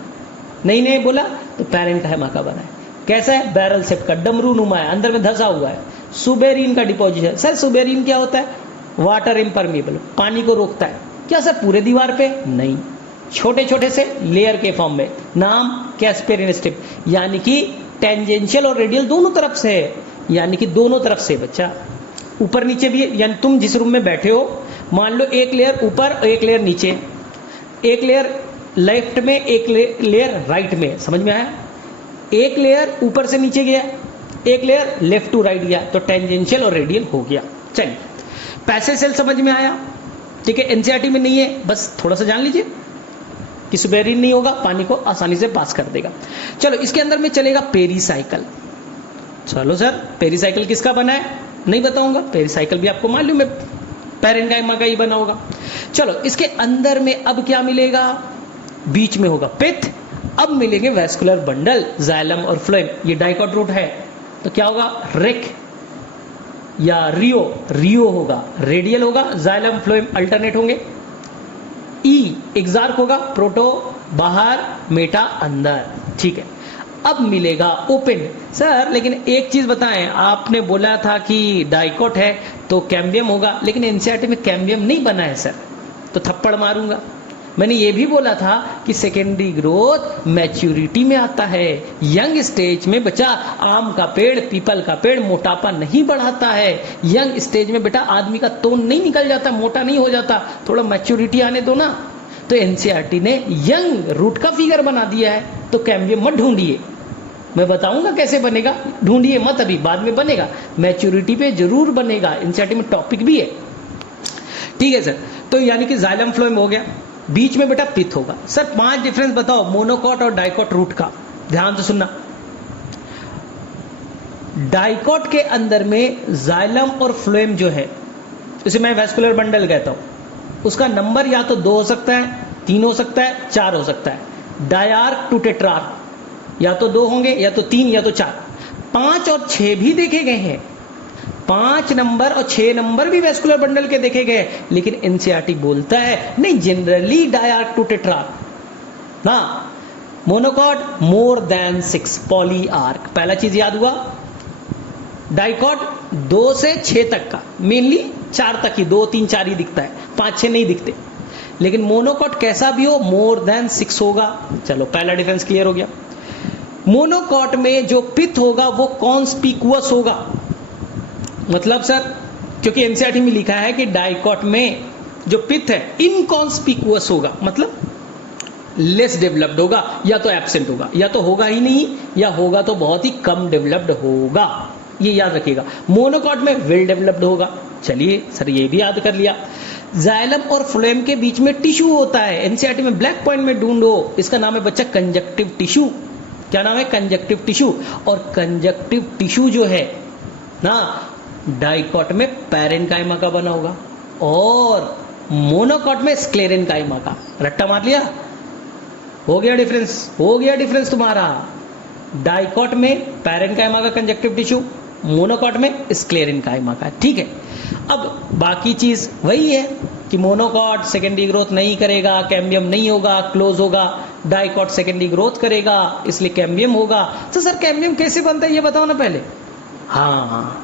नहीं बोला तो पैरेन्काइमा का बना है। कैसा है? बैरल शेप का, डमरू नुमा है, अंदर में धंसा हुआ है। सुबेरिन का डिपोजिशन। सर सुबेरिन क्या होता है? वाटर इम्परमेबल, पानी को रोकता है। क्या सर पूरे दीवार पे? नहीं, छोटे छोटे से लेयर के फॉर्म में। नाम कैस्पेरिन स्ट्रिप, यानी कि टेंजेंशियल और रेडियल दोनों तरफ से है, यानी कि दोनों तरफ से बच्चा, ऊपर नीचे भी है। यानी तुम जिस रूम में बैठे हो, मान लो एक लेयर ऊपर और एक लेयर नीचे, एक लेयर लेफ्ट में एक लेयर राइट में, समझ में आया? एक लेयर ऊपर से नीचे गया, एक लेयर लेफ्ट टू राइट गया, तो टेंजेंशियल और रेडियल हो गया। चलिए, पैसेज सेल समझ में आया? ठीक है, एनसीईआरटी में नहीं है, बस थोड़ा सा जान लीजिए कि सुबेरिन नहीं होगा, पानी को आसानी से पास कर देगा। चलो, इसके अंदर में चलेगा पेरीसाइकिल। चलो सर, पेरीसाइकिल किसका बना है? नहीं बताऊंगा, पेरीसाइकिल भी आपको मालूम है, पैरेन्काइमा का ही बना होगा। चलो, इसके अंदर में अब क्या मिलेगा? बीच में होगा पित्त, अब मिलेंगे वैस्कुलर बंडल, जाइलम और फ्लोएम। ये डाइकॉट रूट है, तो क्या होगा? रेक या रियो, रियो होगा, रेडियल होगा, जाइलम फ्लोएम अल्टरनेट होंगे। ई एक्सार्क होगा, प्रोटो बाहर, मेटा अंदर। ठीक है, अब मिलेगा ओपन। सर लेकिन एक चीज बताएं, आपने बोला था कि डाइकॉट है तो कैम्बियम होगा, लेकिन एनसीईआरटी में कैम्बियम नहीं बना है सर, तो थप्पड़ मारूंगा। मैंने ये भी बोला था कि सेकेंडरी ग्रोथ मैच्योरिटी में आता है, यंग स्टेज में बच्चा आम का पेड़, पीपल का पेड़ मोटापा नहीं बढ़ाता है। यंग स्टेज में बेटा आदमी का तोन नहीं निकल जाता, मोटा नहीं हो जाता, थोड़ा मैच्योरिटी आने दो ना। तो एनसीईआरटी ने यंग रूट का फिगर बना दिया है, तो कैम्बियम मत ढूंढिए, मैं बताऊंगा कैसे बनेगा, ढूंढिए मत, अभी बाद में बनेगा, मैच्योरिटी पे जरूर बनेगा, एनसीईआरटी में टॉपिक भी है। ठीक है सर, तो यानी कि जाइलम फ्लोएम हो गया, बीच में बेटा पित्त होगा। सर 5 डिफरेंस बताओ मोनोकॉट और डाइकॉट रूट का, ध्यान से सुनना। डाइकॉट के अंदर में जाइलम और फ्लोएम जो है, उसे मैं वैस्कुलर बंडल कहता हूं, उसका नंबर या तो 2 हो सकता है, 3 हो सकता है, 4 हो सकता है। डायार्क टू टेट्रार्क, या तो 2 होंगे, या तो 3, या तो 4। 5 और 6 भी देखे गए हैं, 5 नंबर और 6 नंबर भी वैस्कुलर बंडल के देखे गए, लेकिन एनसीईआरटी बोलता है नहीं, जनरली डायार्क टू टेट्रार्क ना। Monocot more than 6 poly arc, पहला चीज याद हुआ। डाइकॉट 2 से 6 तक का, मेनली 4 तक ही, 2, 3, 4 ही दिखता है, 5, 6 नहीं दिखते। लेकिन मोनोकॉट कैसा भी हो मोर देन 6 होगा। चलो, पहला डिफरेंस क्लियर हो गया। मोनोकॉट में जो पित्त होगा वो कॉन्स्पिकुअस होगा, मतलब सर क्योंकि एनसीईआरटी में लिखा है कि डाइकॉट में जो पित्त है इनकॉन्स्पिकुअस होगा, मतलब लेस डेवलप्ड होगा, या तो एब्सेंट होगा, या तो होगा ही नहीं, या होगा तो बहुत ही कम डेवलप्ड होगा, ये याद रखिएगा। मोनोकॉट में वेल डेवलप्ड होगा। चलिए सर, ये भी याद कर लिया। जाइलम और फ्लोएम के बीच में टिश्यू होता है, एनसीईआरटी में ब्लैक पॉइंट में ढूंढो, इसका नाम है बच्चा कंजक्टिव टिश्यू। क्या नाम है? Conjunctive tissue. और कंजक्टिव टिश्यू जो है ना, डाइकॉट में पैरेन्काइमा का बना होगा और मोनोकॉट में स्क्लेरेन्काइमा का। रट्टा मार लिया? हो गया डिफरेंस, हो गया डिफरेंस तुम्हारा। डाइकॉट में पैरेन्काइमा का कंजक्टिव टिश्यू, मोनोकॉट में स्क्लेरेन्काइमा का। ठीक है, अब बाकी चीज वही है कि मोनोकॉट सेकेंडरी ग्रोथ नहीं करेगा, कैम्बियम नहीं होगा, क्लोज होगा। डाइकॉट सेकेंडरी ग्रोथ करेगा, इसलिए कैम्बियम होगा। तो सर कैम्बियम कैसे बनता है ये बताओ ना पहले। हाँ,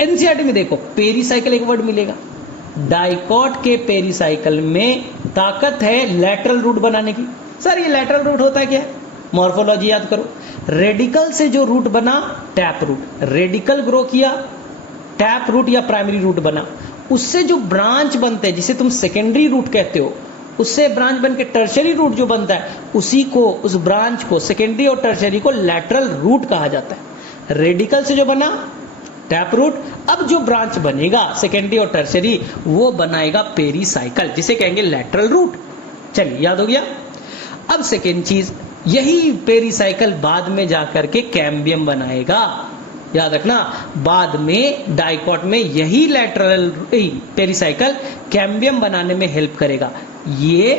एनसीईआरटी में देखो पेरीसाइकिल एक वर्ड मिलेगा, डाइकॉट के पेरीसाइकिल में ताकत है लैटरल रूट बनाने की। सर ये लैटरल रूट होता है क्या? मॉर्फोलॉजी याद करो। रेडिकल से जो रूट बना टैप रूट, रेडिकल ग्रो किया, टैप रूट या प्राइमरी रूट बना, उससे जो ब्रांच बनते हैं जिसे तुम सेकेंडरी रूट कहते हो, उससे ब्रांच बन के टर्शरी रूट जो बनता है, उसी को, उस ब्रांच को, सेकेंडरी और टर्शरी को लैटरल रूट कहा जाता है। रेडिकल से जो बना टैप रूट, अब जो ब्रांच बनेगा सेकेंडरी और टर्शरी वो बनाएगा पेरीसाइकिल, जिसे कहेंगे लैटरल रूट। चलिए याद हो गया। अब सेकेंड चीज, यही पेरीसाइकिल बाद में जाकर के कैम्बियम बनाएगा, याद रखना। बाद में डाइकॉट में यही लैटरल पेरीसाइकिल कैम्बियम बनाने में हेल्प करेगा। ये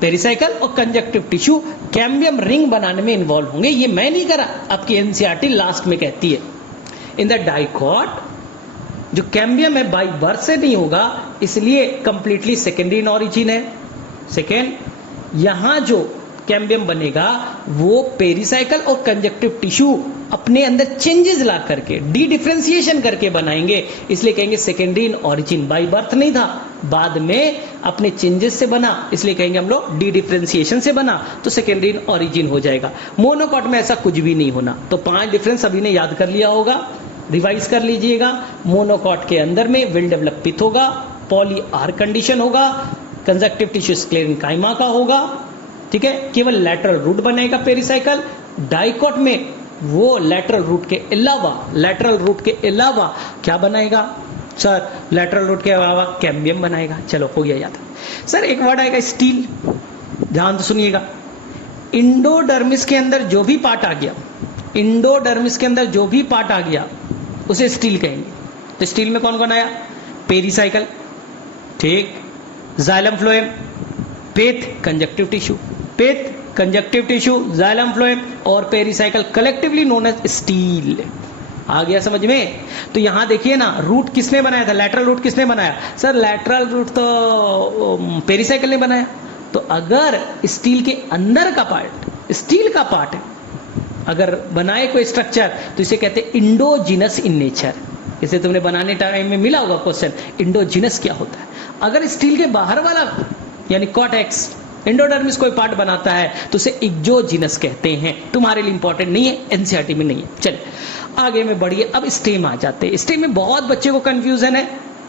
पेरीसाइकिल और कंजक्टिव टिश्यू कैम्बियम रिंग बनाने में इन्वॉल्व होंगे। ये मैं नहीं करा, आपकी एनसीईआरटी लास्ट में कहती है। इन द डाइकॉट जो कैम्बियम है बाई बर्थ से नहीं होगा, इसलिए कंप्लीटली सेकेंडरी इन ऑरिजिन है। सेकेंड, यहां जो कैम्बियम बनेगा वो पेरीसाइकिल और कंजक्टिव टिश्यू अपने अंदर चेंजेस ला करके, डी डिफ्रेंसिएशन करके बनाएंगे, इसलिए कहेंगे secondary in origin. By birth नहीं था, बाद में अपने चेंजेस से बना, इसलिए कहेंगे हम लोग डी डिफ्रेंसिएशन से बना, तो सेकेंडरी इन ऑरिजिन हो जाएगा। मोनोकॉट में ऐसा कुछ भी नहीं होना। तो 5 डिफरेंस सभी ने याद कर लिया होगा, रिवाइज कर लीजिएगा। मोनोकॉट के अंदर में वेल डेवलप पिथ होगा, पॉली आर कंडीशन होगा, कंजक्टिव टिश्यू स्क्लेरेन्काइमा का होगा, ठीक है, केवल लैटरल रूट बनेगा पेरिसाइकल। डाइकॉट में वो लैटरल रूट के अलावा क्या बनाएगा सर? लैटरल रूट के अलावा कैम्बियम बनाएगा। चलो हो गया याद। सर एक वर्ड आएगा स्टील, ध्यान से सुनिएगा। इंडोडर्मिस के अंदर जो भी पार्ट आ गया, उसे स्टील कहेंगे। तो स्टील में कौन कौन आया? पेरिसाइकल, ठीक, xylem phloem, pith, conjunctive tissue, xylem phloem और pericycle, collectively known as stele. आ गया समझ में? तो यहां देखिए ना, रूट किसने बनाया था? लैटरल रूट किसने बनाया? सर लैटरल रूट तो पेरिसाइकल ने बनाया। तो अगर स्टील के अंदर का पार्ट, स्टील का पार्ट अगर बनाए कोई स्ट्रक्चर, तो इसे कहते हैं इंडोजिनस इन नेचर। इसे तुमने बनाने टाइम में मिला होगा क्वेश्चन, इंडोजिनस क्या होता है। अगर स्टील के बाहर वाला यानी कॉर्टेक्स, एंडोडर्मिस कोई पार्ट बनाता है, तो उसे एक्सोजिनस कहते हैं। तुम्हारे लिए इंपॉर्टेंट नहीं है, एनसीईआरटी में नहीं है। चलिए आगे में बढ़िए, अब स्टेम आ जाते हैं। स्टेम में बहुत बच्चे को कंफ्यूजन है,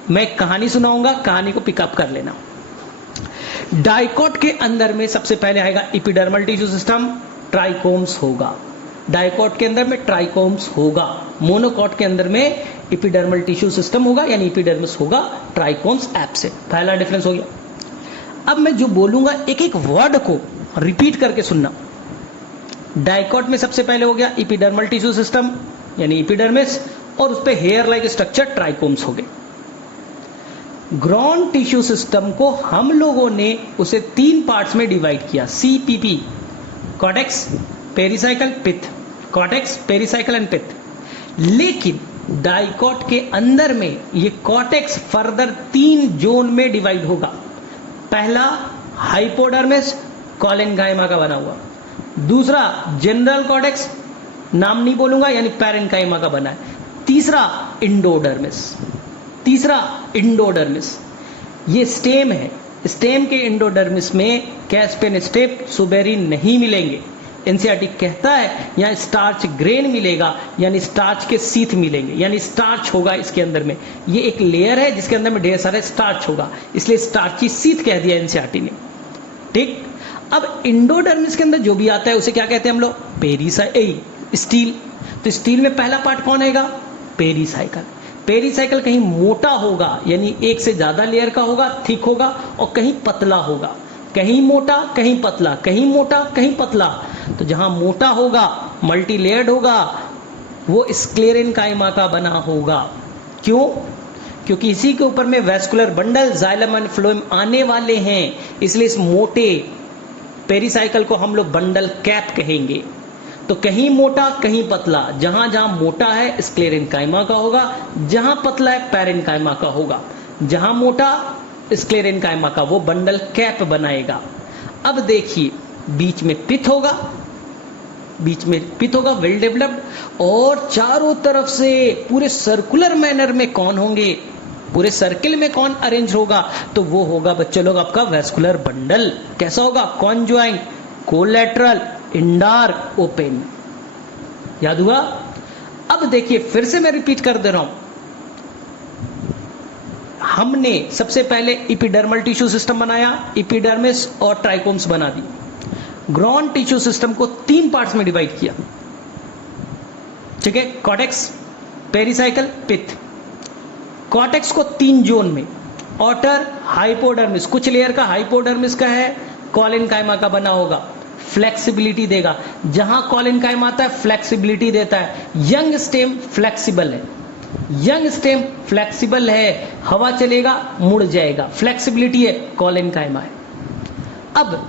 मैं कहानी सुनाऊंगा, कहानी को पिकअप कर लेना। डाइकॉट के अंदर में सबसे पहले आएगा एपिडर्मल टिश्यू सिस्टम, ट्राइकोम्स होगा। डाइकॉट के अंदर में ट्राइकोम्स होगा, मोनोकॉट के अंदर में एपिडर्मल टिश्यू सिस्टम होगा, यानी एपिडर्मिस होगा, ट्राइकोम्स एब्सेंट। पहला डिफरेंस हो गया। अब मैं जो बोलूंगा एक एक वर्ड को रिपीट करके सुनना। डाइकॉट में सबसे पहले हो गया एपिडर्मल टिश्यू सिस्टम यानी एपिडर्मिस, और उस पे हेयर लाइक स्ट्रक्चर ट्राइकोम्स हो गए। ग्रॉन टिश्यू सिस्टम को हम लोगों ने उसे 3 पार्ट्स में डिवाइड किया, CPP, cortex, pericycle, pith, cortex, pericycle and pith. लेकिन डाइकॉट के अंदर में ये कॉर्टेक्स फर्दर 3 जोन में डिवाइड होगा। पहला हाइपोडर्मिस, कॉलेनकाइमा का बना हुआ। दूसरा जनरल कॉर्टेक्स, नाम नहीं बोलूंगा, यानी पैरेन्काइमा का बना है। तीसरा इंडोडर्मिस, ये स्टेम है। स्टेम के इंडोडर्मिस में कैस्पियन स्टेप, सुबेरिन नहीं मिलेंगे। एनसीईआरटी कहता है यहां स्टार्च ग्रेन मिलेगा, यानी स्टार्च के सीथ मिलेंगे, यानी स्टार्च होगा इसके अंदर में। ये एक लेयर है जिसके अंदर में ढेर सारा स्टार्च होगा, इसलिए स्टार्ची सीथ कह दिया एनसीईआरटी ने, ठीक। अब इंडोडर्मिस के अंदर जो भी आता है उसे क्या कहते हैं हम लोग? स्टील। तो स्टील में पहला पार्ट कौन आएगा? पेरिसाइकल। पेरिसाइकल कहीं मोटा होगा, यानी एक से ज्यादा लेयर का होगा, थिक होगा, और कहीं पतला होगा, कहीं मोटा कहीं पतला, कहीं मोटा कहीं पतला। तो जहां मोटा होगा, मल्टी लेयर्ड होगा, वो स्क्लेरेन्काइमा का बना होगा। क्यों? क्योंकि इसी के ऊपर में vascular bundle, xylem and phloem आने वाले हैं, इसलिए इस मोटे पेरिसाइकल को हम लोग बंडल कैप कहेंगे। तो कहीं मोटा कहीं पतला, जहां जहां मोटा है स्क्लेरेन्काइमा का होगा, जहां पतला है पैरेन्काइमा का होगा। जहां मोटा स्क्लेरेन्काइमा का, वो बंडल कैप बनाएगा। अब देखिए बीच में पिथ होगा, वेल डेवलप्ड, और चारों तरफ से पूरे सर्कुलर मैनर में कौन होंगे? पूरे सर्किल में कौन अरेंज होगा? तो वो होगा बच्चे लोग आपका वैस्कुलर बंडल। कैसा होगा? Conjoint, collateral, endarch, open. याद हुआ? अब देखिए फिर से मैं रिपीट कर दे रहा हूं। हमने सबसे पहले एपिडर्मल टिश्यू सिस्टम बनाया, एपिडर्मिस और ट्राइकोम्स बना दी। ग्रॉन टिश्यू सिस्टम को 3 पार्ट्स में डिवाइड किया, ठीक है, कॉर्टेक्स, पेरिसाइकल, पिथ। कॉर्टेक्स को 3 जोन में, ऑटर, हाइपोडर्मिस, कुछ लेयर का हाइपोडर्मिस का है, कॉलेनकाइमा का बना होगा, फ्लेक्सिबिलिटी देगा। जहां कॉलेनकाइमा आता है फ्लेक्सिबिलिटी देता है। यंग स्टेम फ्लेक्सिबल है, हवा चलेगा मुड़ जाएगा, फ्लेक्सिबिलिटी है, कॉलेनकाइमा है। अब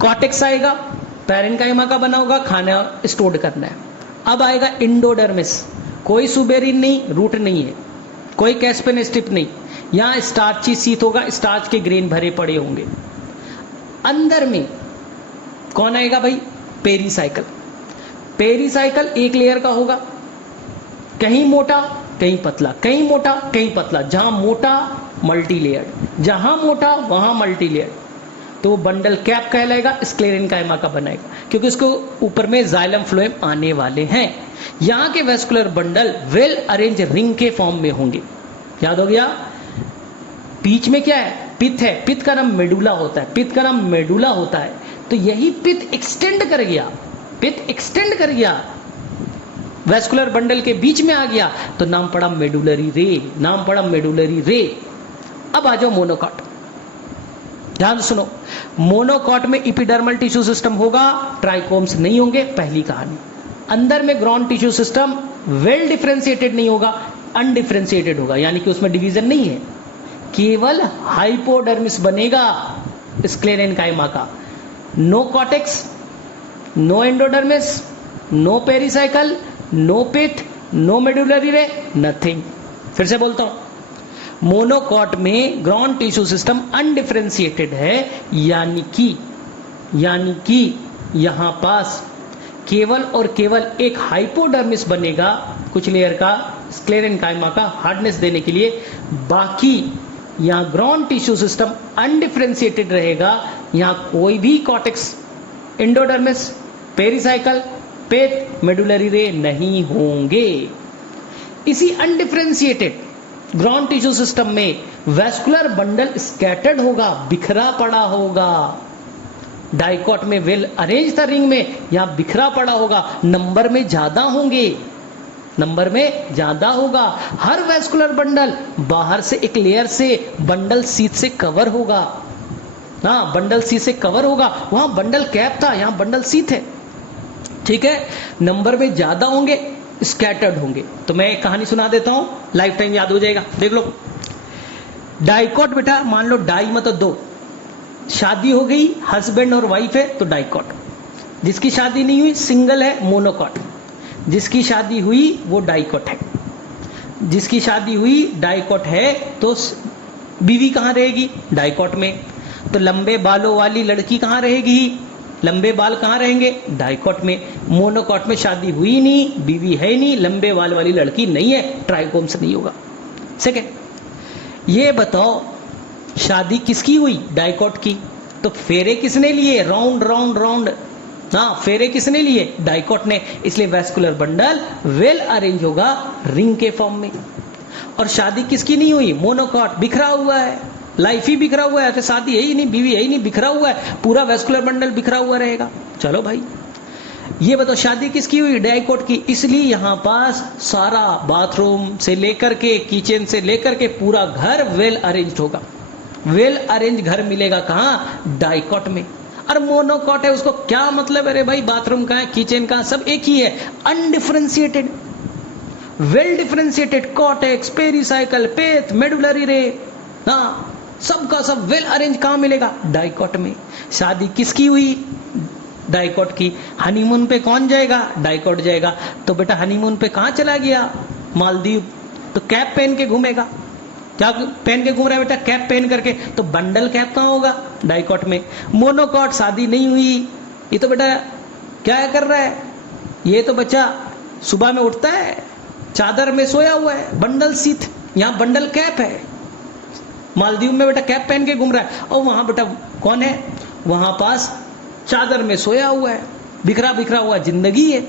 कॉर्टेक्स आएगा, पैरेन्काइमा का बना होगा, खाना स्टोर करना है। अब आएगा इंडोडर्मिस, कोई सुबेरिन नहीं, रूट नहीं है, कोई कैस्पियन स्टिप नहीं, यहां स्टार्ची सीथ होगा, स्टार्च के ग्रेन भरे पड़े होंगे। अंदर में कौन आएगा भाई? पेरिसाइकल। पेरिसाइकल एक लेयर का होगा, कहीं मोटा कहीं पतला, कहीं मोटा कहीं पतला, जहां मोटा मल्टी लेयर्ड, जहां मोटा वहां मल्टी लेयर्ड, तो बंडल कैप कहलाएगा, स्क्लेरेन्काइमा का बनाएगा, क्योंकि उसको ऊपर में जाइलम फ्लोएम आने वाले हैं। यहां के vascular bundle well arrange ring के फॉर्म में होंगे। याद हो गया? बीच में क्या है? पित्त है, पित्त का नाम मेडुला होता है, पित्त का नाम मेडुला होता है। तो यही पित्त एक्सटेंड कर गया, पित्त एक्सटेंड कर गया, वेस्कुलर बंडल के बीच में आ गया, तो नाम पड़ा मेडुलरी रे, नाम पड़ा मेडुलरी रे। अब आ जाओ मोनोकॉट। ध्यान सुनो, मोनोकॉट में इपिडर्मल टिश्यू सिस्टम होगा, ट्राइकोम्स नहीं होंगे, पहली कहानी। अंदर में grown tissue system well differentiated नहीं होगा, अनडिफरेंशिएटेड होगा, यानी कि उसमें डिवीजन नहीं है, केवल हाइपोडर्मिस बनेगा स्क्लेरेन्काइमा का। No cortex, no endodermis, no pericycle, no pith, no medullary ray, nothing. फिर से बोलता हूं, मोनोकॉट में ग्रॉन टिश्यू सिस्टम अनडिफरेंशिएटेड है, यानी कि यहां पास केवल और केवल एक हाइपोडर्मिस बनेगा, कुछ लेयर का स्क्लेरेन्काइमा का हार्डनेस देने के लिए, बाकी यहां ग्रॉन टिश्यू सिस्टम अनडिफरेंशिएटेड रहेगा। यहां कोई भी कॉटेक्स, एंडोडर्मिस, पेरिसाइकल, पेट, मेडुलरी रे नहीं होंगे। इसी अनडिफरेंशिएटेड ग्रॉन टिश्यू सिस्टम में वेस्कुलर बंडल स्कैटर्ड होगा, बिखरा पड़ा होगा। डाइकॉट में वेल अरेंज था रिंग में, यहां बिखरा पड़ा होगा, नंबर में ज्यादा होंगे, नंबर में ज्यादा होगा। हर वेस्कुलर बंडल बाहर से एक लेयर से बंडल सीथ से कवर होगा। हाँ, बंडल सीथ से कवर होगा, वहां बंडल कैप था, यहां बंडल सीथ है। ठीक है, नंबर में ज्यादा होंगे, स्कैटर्ड होंगे। तो मैं एक कहानी सुना देता हूं, लाइफ टाइम याद हो जाएगा। देख लो, डाइकॉट बेटा, मान लो डाई मतलब दो, शादी हो गई, हस्बैंड और वाइफ है तो डाइकॉट, जिसकी शादी नहीं हुई सिंगल है मोनोकॉट, जिसकी शादी हुई वो डाइकॉट है, जिसकी शादी हुई डाइकॉट है तो बीवी कहां रहेगी? डाइकॉट में। तो लंबे बालों वाली लड़की कहां रहेगी? लंबे बाल कहां रहेंगे? डाइकॉट में। मोनोकॉट में शादी हुई नहीं, बीवी है नहीं, लंबे बाल वाली लड़की नहीं है, ट्राइकोम्स नहीं होगा। सेकेंड, ये बताओ शादी किसकी हुई? डाइकॉट की। तो फेरे किसने लिए? राउंड राउंड राउंड, हाँ, फेरे किसने लिए? डाइकॉट ने। इसलिए वेस्कुलर बंडल वेल अरेंज होगा रिंग के फॉर्म में। और शादी किसकी नहीं हुई? मोनोकॉट, बिखरा हुआ है, लाइफ ही बिखरा हुआ है, तो शादी है ही नहीं, बीवी है ही नहीं, बिखरा हुआ है, पूरा वेस्कुलर बंडल बिखरा हुआ रहेगा। चलो भाई, ये बताओ शादी किसकी हुई? डाइकॉट की। इसलिए यहां पास सारा बाथरूम से लेकर के किचन से लेकर के पूरा घर वेल अरेंज्ड होगा। वेल अरेंज घर मिलेगा कहां? डाइकॉट में। और मोनोकॉट है, उसको क्या मतलब है रे भाई? बाथरूम का है, किचन का, सब एक ही है, undifferentiated. Well differentiated cortex, pericycle, faith, medullary रे, हाँ, सबका सब वेल अरेंज कहां मिलेगा? डाइकॉट में। शादी किसकी हुई? डाइकॉट की। हनीमून पे कौन जाएगा? डाइकॉट जाएगा। तो बेटा हनीमून पे कहां चला गया? मालदीव। तो कैप पहन के घूमेगा। क्या पहन के घूम रहा है बेटा? कैप पहन करके। तो बंडल कैप कहां होगा? डाइकॉट में। मोनोकॉट, शादी नहीं हुई, ये तो बेटा क्या कर रहा है? ये तो बच्चा सुबह में उठता है, चादर में सोया हुआ है, बंडल सीथ, यहां बंडल कैप है। मालदीव में बेटा कैप पहन के घूम रहा है, और वहां बेटा कौन है? वहां पास चादर में सोया हुआ है, बिखरा बिखरा हुआ जिंदगी है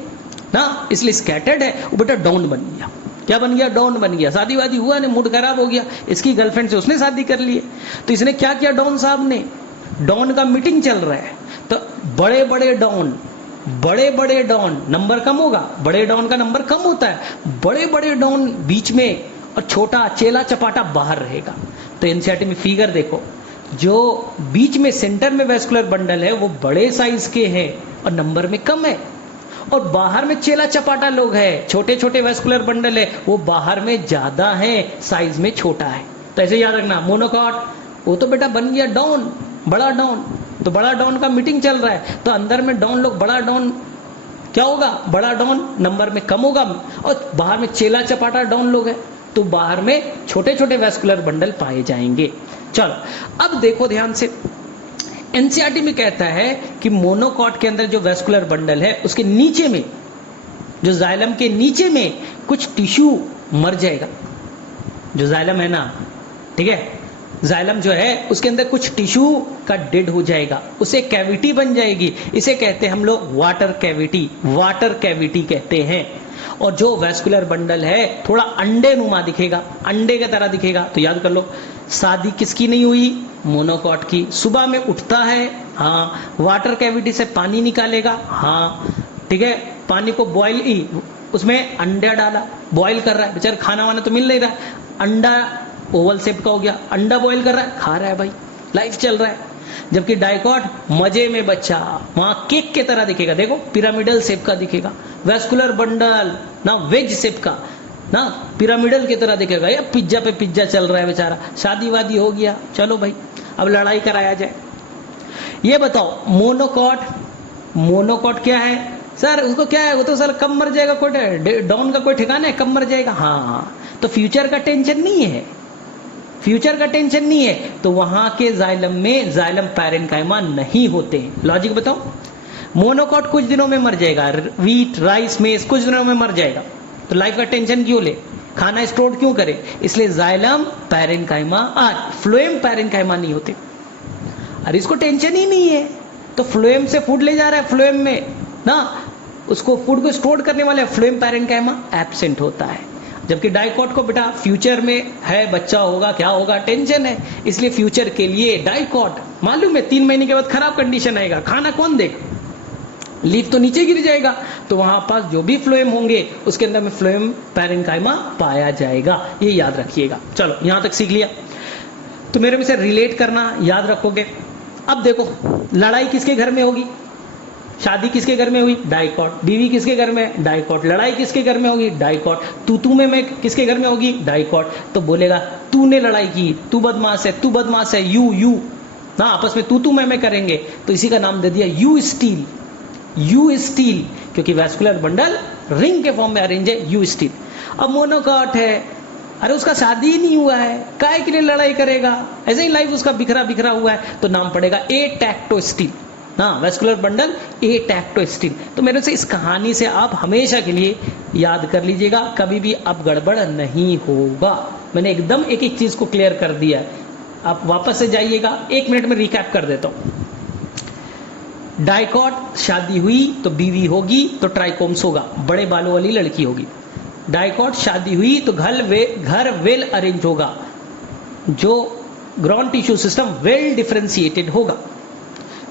ना, इसलिए स्कैटर्ड है। वो बेटा डॉन बन गया। क्या बन गया? डॉन बन गया। शादी वादी हुआ नहीं, मूड खराब हो गया, इसकी गर्लफ्रेंड से उसने शादी कर ली है। तो इसने क्या किया? डॉन साहब ने, डॉन का मीटिंग चल रहा है, तो बड़े बड़े डॉन नंबर कम होगा, बड़े डॉन का नंबर कम होता है, बड़े बड़े डॉन बीच में और छोटा चेला चपाटा बाहर रहेगा। तो एनसीईआरटी में फिगर देखो, जो बीच में सेंटर में वेस्कुलर बंडल है वो बड़े साइज के हैं और नंबर में कम है, और बाहर में चेला चपाटा लोग है, छोटे छोटे वेस्कुलर बंडल है, वो बाहर में ज्यादा है, साइज में छोटा है। तो ऐसे याद रखना, मोनोकॉट वो तो बेटा बन गया डॉन, बड़ा डॉन। तो बड़ा डॉन का मीटिंग चल रहा है, तो अंदर में डॉन लोग, बड़ा डॉन क्या होगा? बड़ा डॉन नंबर में कम होगा, और बाहर में चेला चपाटा डॉन लोग है, तो बाहर में छोटे छोटे वेस्कुलर बंडल पाए जाएंगे। चलो अब देखो ध्यान से, एनसीईआरटी में कहता है कि मोनोकॉट के अंदर जो वेस्कुलर बंडल है उसके नीचे में जो जाइलम के नीचे में कुछ टिश्यू मर जाएगा। जो जाइलम है ना, ठीक है, जाइलम जो है उसके अंदर कुछ टिश्यू का डेड हो जाएगा, उसे कैविटी बन जाएगी। इसे कहते हैं हम लोग वाटर कैविटी, वाटर कैविटी कहते हैं। और जो वैस्कुलर बंडल है थोड़ा अंडे नुमा दिखेगा, अंडे की तरह दिखेगा। तो याद कर लो, शादी किसकी नहीं हुई? मोनोकॉट की। सुबह में उठता है, हाँ, वाटर कैविटी से पानी निकालेगा, हाँ, ठीक है, पानी को बॉयल, उसमें अंडा डाला, बॉयल कर रहा है, बेचारा खाना वाना तो मिल नहीं रहा है, अंडा ओवल शेप का हो गया, अंडा बॉईल कर रहा है, खा रहा है भाई, लाइफ चल रहा है। जबकि डाइकॉट मजे में बच्चा, वहां केक के तरह दिखेगा, देखो पिरामिडल शेप का दिखेगा। वैस्कुलर बंडल ना वेज शेप का, ना पिरामिडल की तरह दिखेगा। या पिज्जा पे पिज्जा चल रहा है बेचारा, शादी वादी हो गया, चलो भाई अब लड़ाई कराया जाए। ये बताओ मोनोकॉट, मोनोकॉट क्या है सर? उसको क्या है, वो तो सर कब मर जाएगा, कोई डॉन का कोई ठिकाना है, कब मर जाएगा? हाँ, तो फ्यूचर का टेंशन नहीं है, फ्यूचर का टेंशन नहीं है, तो वहां के जाइलम में जाइलम पैरेन्काइमा नहीं होते हैं। लॉजिक बताओ, मोनोकॉट कुछ दिनों में मर जाएगा, वीट राइस मेज कुछ दिनों में मर जाएगा, तो लाइफ का टेंशन क्यों ले, खाना स्टोर क्यों करे? इसलिए जाइलम पैरेन्काइमा फ्लोएम पैरेन्काइमा नहीं होते। अरे इसको टेंशन ही नहीं है, तो फ्लोएम से फूड ले जा रहा है, फ्लोएम में ना उसको फूड को स्टोर करने वाले फ्लोएम पैरेन्काइमा एब्सेंट होता है। जबकि डाइकॉट को बेटा फ्यूचर में है, बच्चा होगा, क्या होगा, टेंशन है, इसलिए फ्यूचर के लिए डाइकॉट मालूम है 3 महीने के बाद खराब कंडीशन आएगा, खाना कौन देगा, लीफ तो नीचे गिर जाएगा, तो वहां पास जो भी फ्लोएम होंगे उसके अंदर में फ्लोएम पैरेन्काइमा पाया जाएगा, ये याद रखिएगा। चलो यहां तक सीख लिया, तो मेरे में से रिलेट करना याद रखोगे। अब देखो, लड़ाई किसके घर में होगी? शादी किसके घर में हुई? डाइकॉट। बीवी किसके घर में? डाइकॉट। लड़ाई किसके घर में होगी? डाइकॉट। तू में मैं किसके घर में होगी? डाइकॉट। तो बोलेगा तूने लड़ाई की, तू बदमाश है, तू बदमाश है, यू ना, आपस में तू मैं करेंगे, तो इसी का नाम दे दिया यू स्टील, यू स्टील, क्योंकि वैस्कुलर बंडल रिंग के फॉर्म में अरेंज है, यू स्टील। अब मोनोकॉट है, अरे उसका शादी ही नहीं हुआ है, काय के लिए लड़ाई करेगा, ऐसे ही लाइफ उसका बिखरा बिखरा हुआ है, तो नाम पड़ेगा ए टैक्टो स्टील। हाँ, वैस्कुलर बंडल ए टैक्टो स्टील। तो मेरे से इस कहानी से आप हमेशा के लिए याद कर लीजिएगा, कभी भी अब गड़बड़ नहीं होगा। मैंने एकदम एक एक चीज को क्लियर कर दिया है, आप वापस से जाइएगा, 1 मिनट में रिकैप कर देता हूं। डाइकॉट शादी हुई तो बीवी होगी, तो ट्राइकोम्स होगा, बड़े बालों वाली लड़की होगी। डाइकॉट शादी हुई तो घर वेल अरेंज होगा, जो grown tissue system well differentiated होगा।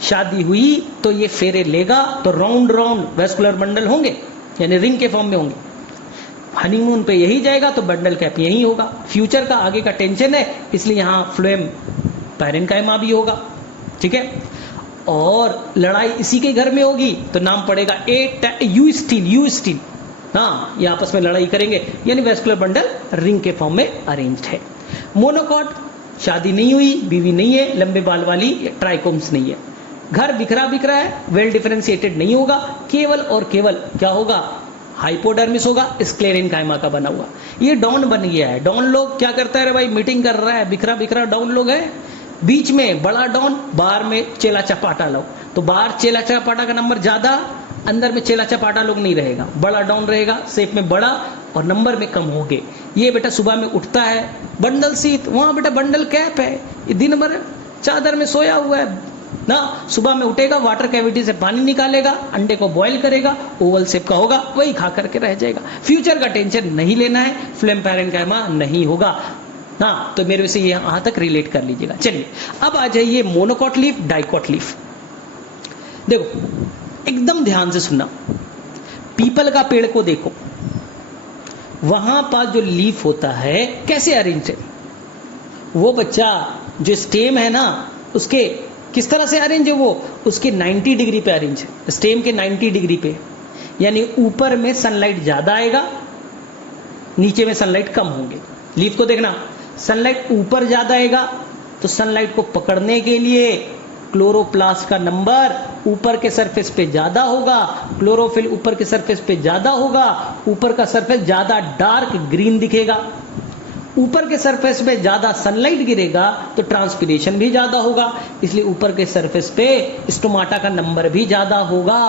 शादी हुई तो ये फेरे लेगा, तो राउंड राउंड वैस्कुलर बंडल होंगे, यानी रिंग के फॉर्म में होंगे। हनीमून पे यही जाएगा तो बंडल कैप यही होगा। फ्यूचर का आगे का टेंशन है, इसलिए यहां फ्लोएम पैरेन्काइमा भी होगा, ठीक है। और लड़ाई इसी के घर में होगी, तो नाम पड़ेगा यू स्टील। हाँ, ये आपस में लड़ाई करेंगे, यानी वैस्कुलर बंडल रिंग के फॉर्म में अरेंज्ड है। मोनोकॉट शादी नहीं हुई, बीवी नहीं है, लंबे बाल वाली, ट्राइकोम्स नहीं है, घर बिखरा बिखरा है, वेल डिफरेंशिएटेड नहीं होगा, केवल और केवल क्या होगा? हाइपोडर्मिस होगा, स्क्लेरेन्काइमा का बना हुआ। ये डॉन बन गया है। डॉन लोग क्या करता है भाई? मीटिंग कर रहा है, बिखरा बिखरा डॉन लोग है, बीच में बड़ा डॉन, बाहर में चेला चपाटा लोग। तो बाहर चेला चपाटा का नंबर ज्यादा, अंदर में चेला चपाटा लोग नहीं रहेगा, बड़ा डॉन रहेगा, शेप में बड़ा और नंबर में कम होंगे। ये बेटा सुबह में उठता है, बंडल सीट, वहां बेटा बंडल कैप है, ये दिन भर चादर में सोया हुआ है ना। सुबह में उठेगा, वाटर कैविटी से पानी निकालेगा, अंडे को बॉईल करेगा, ओवल शेप का होगा, वही खा करके रह जाएगा। फ्यूचर का टेंशन नहीं लेना है, फ्लोएम पैरेन्काइमा नहीं होगा ना। तो मेरे से ये यहां तक रिलेट कर लीजिएगा। चलिए अब आ जाइए मोनोकॉट लीफ, डाइकॉट लीफ। देखो एकदम ध्यान से सुनना, पीपल का पेड़ को देखो, वहां पास जो लीफ होता है कैसे अरेंज है? वो बच्चा जो स्टेम है ना, उसके किस तरह से अरेंज है? वो उसके 90 डिग्री पे अरेंज है, स्टेम के 90 डिग्री पे, यानी ऊपर में सनलाइट ज्यादा आएगा, नीचे में सनलाइट कम होंगे। लीफ को देखना, सनलाइट ऊपर ज्यादा आएगा तो सनलाइट को पकड़ने के लिए क्लोरोप्लास्ट का नंबर ऊपर के सरफेस पे ज्यादा होगा, क्लोरोफिल ऊपर के सरफेस पे ज्यादा होगा, ऊपर का सरफेस ज्यादा डार्क ग्रीन दिखेगा। ऊपर के सरफेस पे ज्यादा सनलाइट गिरेगा तो ट्रांसपिरेशन भी ज्यादा होगा, इसलिए ऊपर के सरफेस पे स्टोमाटा का नंबर भी ज्यादा होगा।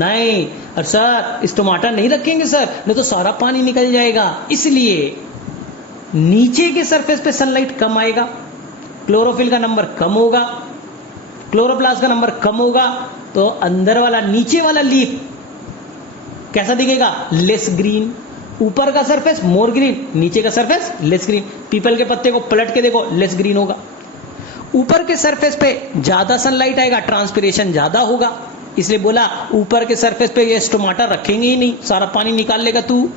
नहीं, और सर स्टोमाटा नहीं रखेंगे सर, नहीं तो सारा पानी निकल जाएगा। इसलिए नीचे के सरफेस पे सनलाइट कम आएगा, क्लोरोफिल का नंबर कम होगा, क्लोरोप्लास्ट का नंबर कम होगा, तो अंदर वाला नीचे वाला लीफ कैसा दिखेगा? Less green. ऊपर का सरफेस मोर ग्रीन, नीचे का सरफेस लेस ग्रीन। पीपल के पत्ते को पलट के देखो, लेस ग्रीन होगा। ऊपर के सरफेस पे ज्यादा सनलाइट आएगा, ट्रांसपिरेशन ज्यादा होगा, इसलिए बोला ऊपर के सरफेस पे ये स्टोमाटा रखेंगे ही नहीं, सारा पानी निकाल लेगा तू।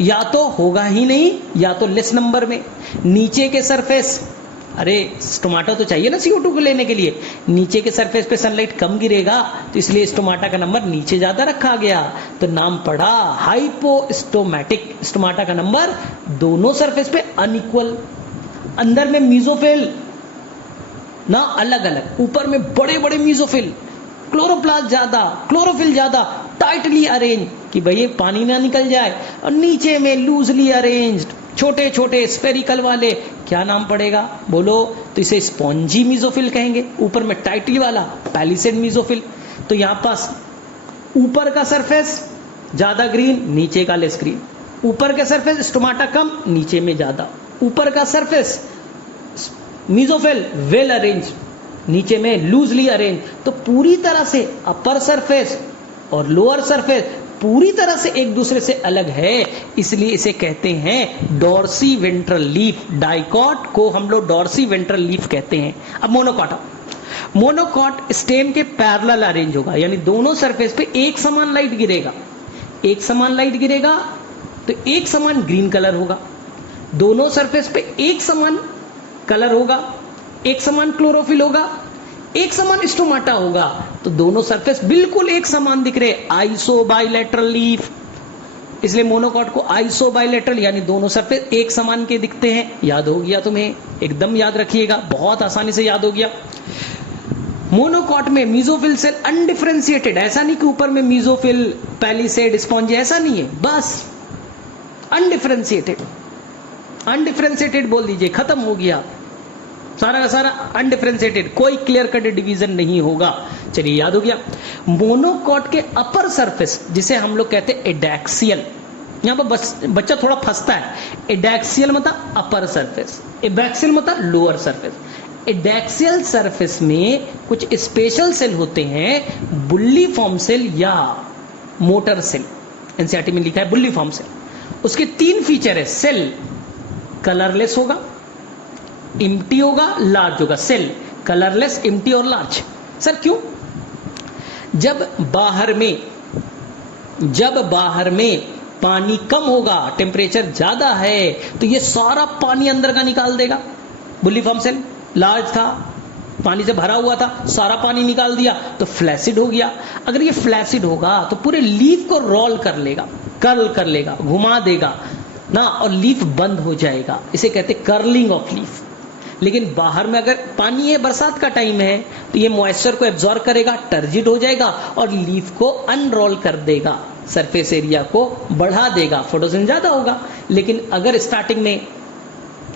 या तो होगा ही नहीं या तो लेस नंबर में। नीचे के सरफेस, अरे स्टोमाटा तो चाहिए ना CO2 को लेने के लिए, नीचे के सरफेस पे सनलाइट कम गिरेगा, तो इसलिए स्टोमाटा का नंबर नीचे ज्यादा रखा गया, तो नाम पड़ा हाइपोस्टोमैटिक। स्टोमाटा का नंबर दोनों सरफेस पे अनइक्वल, अंदर में मीजोफिल ना अलग अलग, ऊपर में बड़े बड़े मीजोफिल, क्लोरोप्लास्ट ज्यादा, क्लोरोफिल ज्यादा, टाइटली अरेंज कि भई पानी ना निकल जाए, और नीचे में लूजली अरेंज्ड छोटे छोटे स्फेरिकल वाले, क्या नाम पड़ेगा बोलो? तो इसे स्पॉन्जी मीजोफिल कहेंगे। ऊपर में टाइटली वाला पैलिसेड मीजोफिल। तो यहां पास ऊपर का सरफेस ज्यादा ग्रीन, नीचे का लेस ग्रीन। ऊपर का सरफेस स्टोमाटा कम, नीचे में ज्यादा। ऊपर का सरफेस मीजोफिल वेल अरेंज, नीचे में लूजली अरेंज। तो पूरी तरह से अपर सरफेस और लोअर सरफेस पूरी तरह से एक दूसरे से अलग है, इसलिए इसे कहते हैं डॉर्सी वेंट्रल लीफ। डाइकॉट को हम लोग डॉर्सी वेंट्रल लीफ कहते हैं। अब मोनोकॉट, मोनोकॉट स्टेम के पैरेलल अरेंज होगा, यानी दोनों सरफेस पे एक समान लाइट गिरेगा। एक समान लाइट गिरेगा तो एक समान ग्रीन कलर होगा, दोनों सरफेस पे एक समान कलर होगा, एक समान क्लोरोफिल होगा, एक समान स्टोमाटा होगा, तो दोनों सरफेस बिल्कुल एक समान दिख रहे, आइसो बाइलेटरल लीफ। इसलिए मोनोकॉट को आइसो बाइलेटरल, यानी दोनों सरफेस एक समान के दिखते हैं। याद हो गया तुम्हें? एकदम याद रखिएगा, बहुत आसानी से याद हो गया। मोनोकॉट में मीजोफिल सेल अनडिफरेंशिएटेड, ऐसा नहीं कि ऊपर में मीजोफिल पैलिसेड स्पॉन्जी, ऐसा नहीं है, बस अनडिफरेंशिएटेड। अनडिफरेंशिएटेड बोल दीजिए, खत्म हो गया, सारा का सारा अनडिफरेंशिएटेड, कोई क्लियर कट डिवीजन नहीं होगा। चलिए याद हो गया। मोनोकॉट के अपर सरफेस जिसे हम लोग कहते हैं एडैक्सियल, यहां पर बच्चा थोड़ा फंसता है। एडैक्सियल मतलब अपर सरफेस, एबैक्सियल मतलब लोअर सरफेस। एडैक्सियल सरफेस में कुछ स्पेशल सेल होते हैं, बुल्ली फॉर्म सेल या मोटर सेल, एनसीईआरटी में लिखा है बुल्ली फॉर्म सेल। उसके 3 फीचर है, सेल कलरलेस होगा, इम्प्टी होगा, लार्ज होगा। सेल कलरलेस, इम्प्टी और लार्ज। सर क्यों? जब बाहर में पानी कम होगा, टेम्परेचर ज्यादा है, तो ये सारा पानी अंदर का निकाल देगा। बुल्ली फॉर्म सेल लार्ज था, पानी से भरा हुआ था, सारा पानी निकाल दिया तो फ्लैसिड हो गया। अगर ये फ्लैसिड होगा तो पूरे लीफ को रोल कर लेगा, कर्ल कर लेगा, घुमा देगा ना, और लीफ बंद हो जाएगा। इसे कहते कर्लिंग ऑफ लीफ। लेकिन बाहर में अगर पानी है, बरसात का टाइम है, तो ये मॉइस्चर को एब्जॉर्ब करेगा, टर्जिड हो जाएगा और लीफ को अनरोल कर देगा, सरफेस एरिया को बढ़ा देगा, फोटोसिंथेसिस ज्यादा होगा। लेकिन अगर स्टार्टिंग में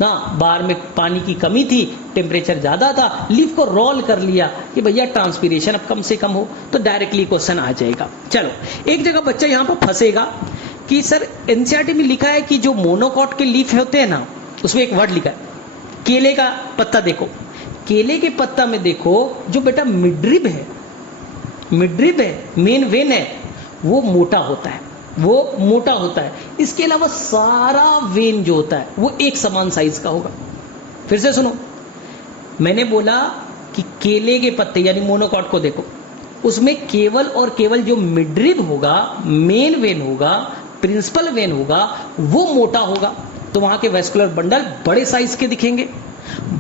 ना बाहर में पानी की कमी थी, टेम्परेचर ज्यादा था, लीफ को रोल कर लिया कि भैया ट्रांसपीरेशन अब कम से कम हो, तो डायरेक्टली क्वेश्चन आ जाएगा। चलो, एक जगह बच्चा यहां पर फंसेगा कि सर एनसीईआरटी में लिखा है कि जो मोनोकॉट के लीफ होते हैं ना, उसमें एक वर्ड लिखा है केले का पत्ता। देखो केले के पत्ता में देखो, जो बेटा मिडरिब है, मेन वेन है, वो मोटा होता है, वो मोटा होता है। इसके अलावा सारा वेन जो होता है वो एक समान साइज का होगा। फिर से सुनो, मैंने बोला कि केले के पत्ते यानी मोनोकॉट को देखो, उसमें केवल और केवल जो मिडरिब होगा, मेन वेन होगा, प्रिंसिपल वेन होगा, वो मोटा होगा, तो वहां के वेस्कुलर बंडल बड़े साइज के दिखेंगे।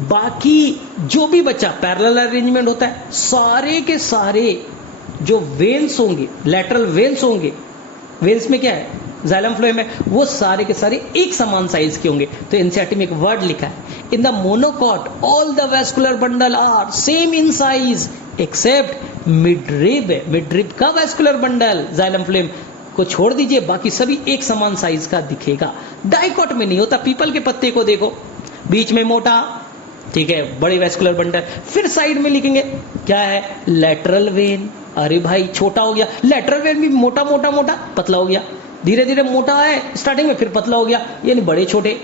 बाकी जो भी बच्चा पैरेलल अरेंजमेंट होता है, सारे के सारे जो वेन्स होंगे, लैटरल वेन्स होंगे, वेन्स में क्या है, जाइलम फ्लोएम में, वो सारे के सारे एक समान साइज के होंगे। तो एनसीईआरटी में एक वर्ड लिखा है, in the monocot all the vascular bundle are same in size except midrib. Midrib का वेस्कुलर बंडल जाइलम फ्लोएम को छोड़ दीजिए, बाकी सभी एक समान साइज का दिखेगा। डाइकॉट में नहीं होता। पीपल के पत्ते को देखो, बीच में मोटा, ठीक है, बड़े वेस्कुलर बंडल। फिर साइड में लिखेंगे क्या है, लेटरल वेन। अरे भाई छोटा हो गया, लेटरल वेन भी मोटा मोटा मोटा पतला हो गया, धीरे धीरे मोटा है स्टार्टिंग में, फिर पतला हो गया, यानी बड़े छोटे,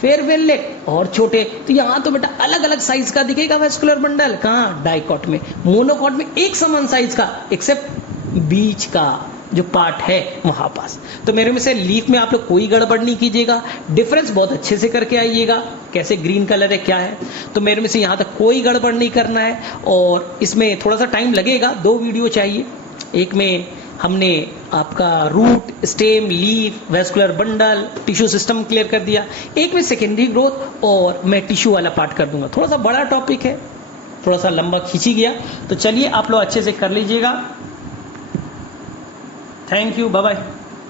फिर वेनलेट और छोटे। तो यहां तो बेटा अलग अलग साइज का दिखेगा वेस्कुलर बंडल। कहां, डाइकॉट में। मोनोकॉट में एक समान साइज का, एक्सेप्ट बीच का जो पार्ट है वहां पास। तो मेरे में से लीफ में आप लोग कोई गड़बड़ नहीं कीजिएगा, डिफरेंस बहुत अच्छे से करके आइएगा, कैसे ग्रीन कलर है क्या है। तो मेरे में से यहां तक कोई गड़बड़ नहीं करना है, और इसमें थोड़ा सा टाइम लगेगा, 2 वीडियो चाहिए। एक में हमने आपका root, stem, leaf, vascular bundle, tissue system clear कर दिया, एक में सेकेंडरी ग्रोथ, और मैं टिश्यू वाला पार्ट कर दूंगा। थोड़ा सा बड़ा टॉपिक है, थोड़ा सा लंबा खींची गया, तो चलिए आप लोग अच्छे से कर लीजिएगा। Thank you, bye bye.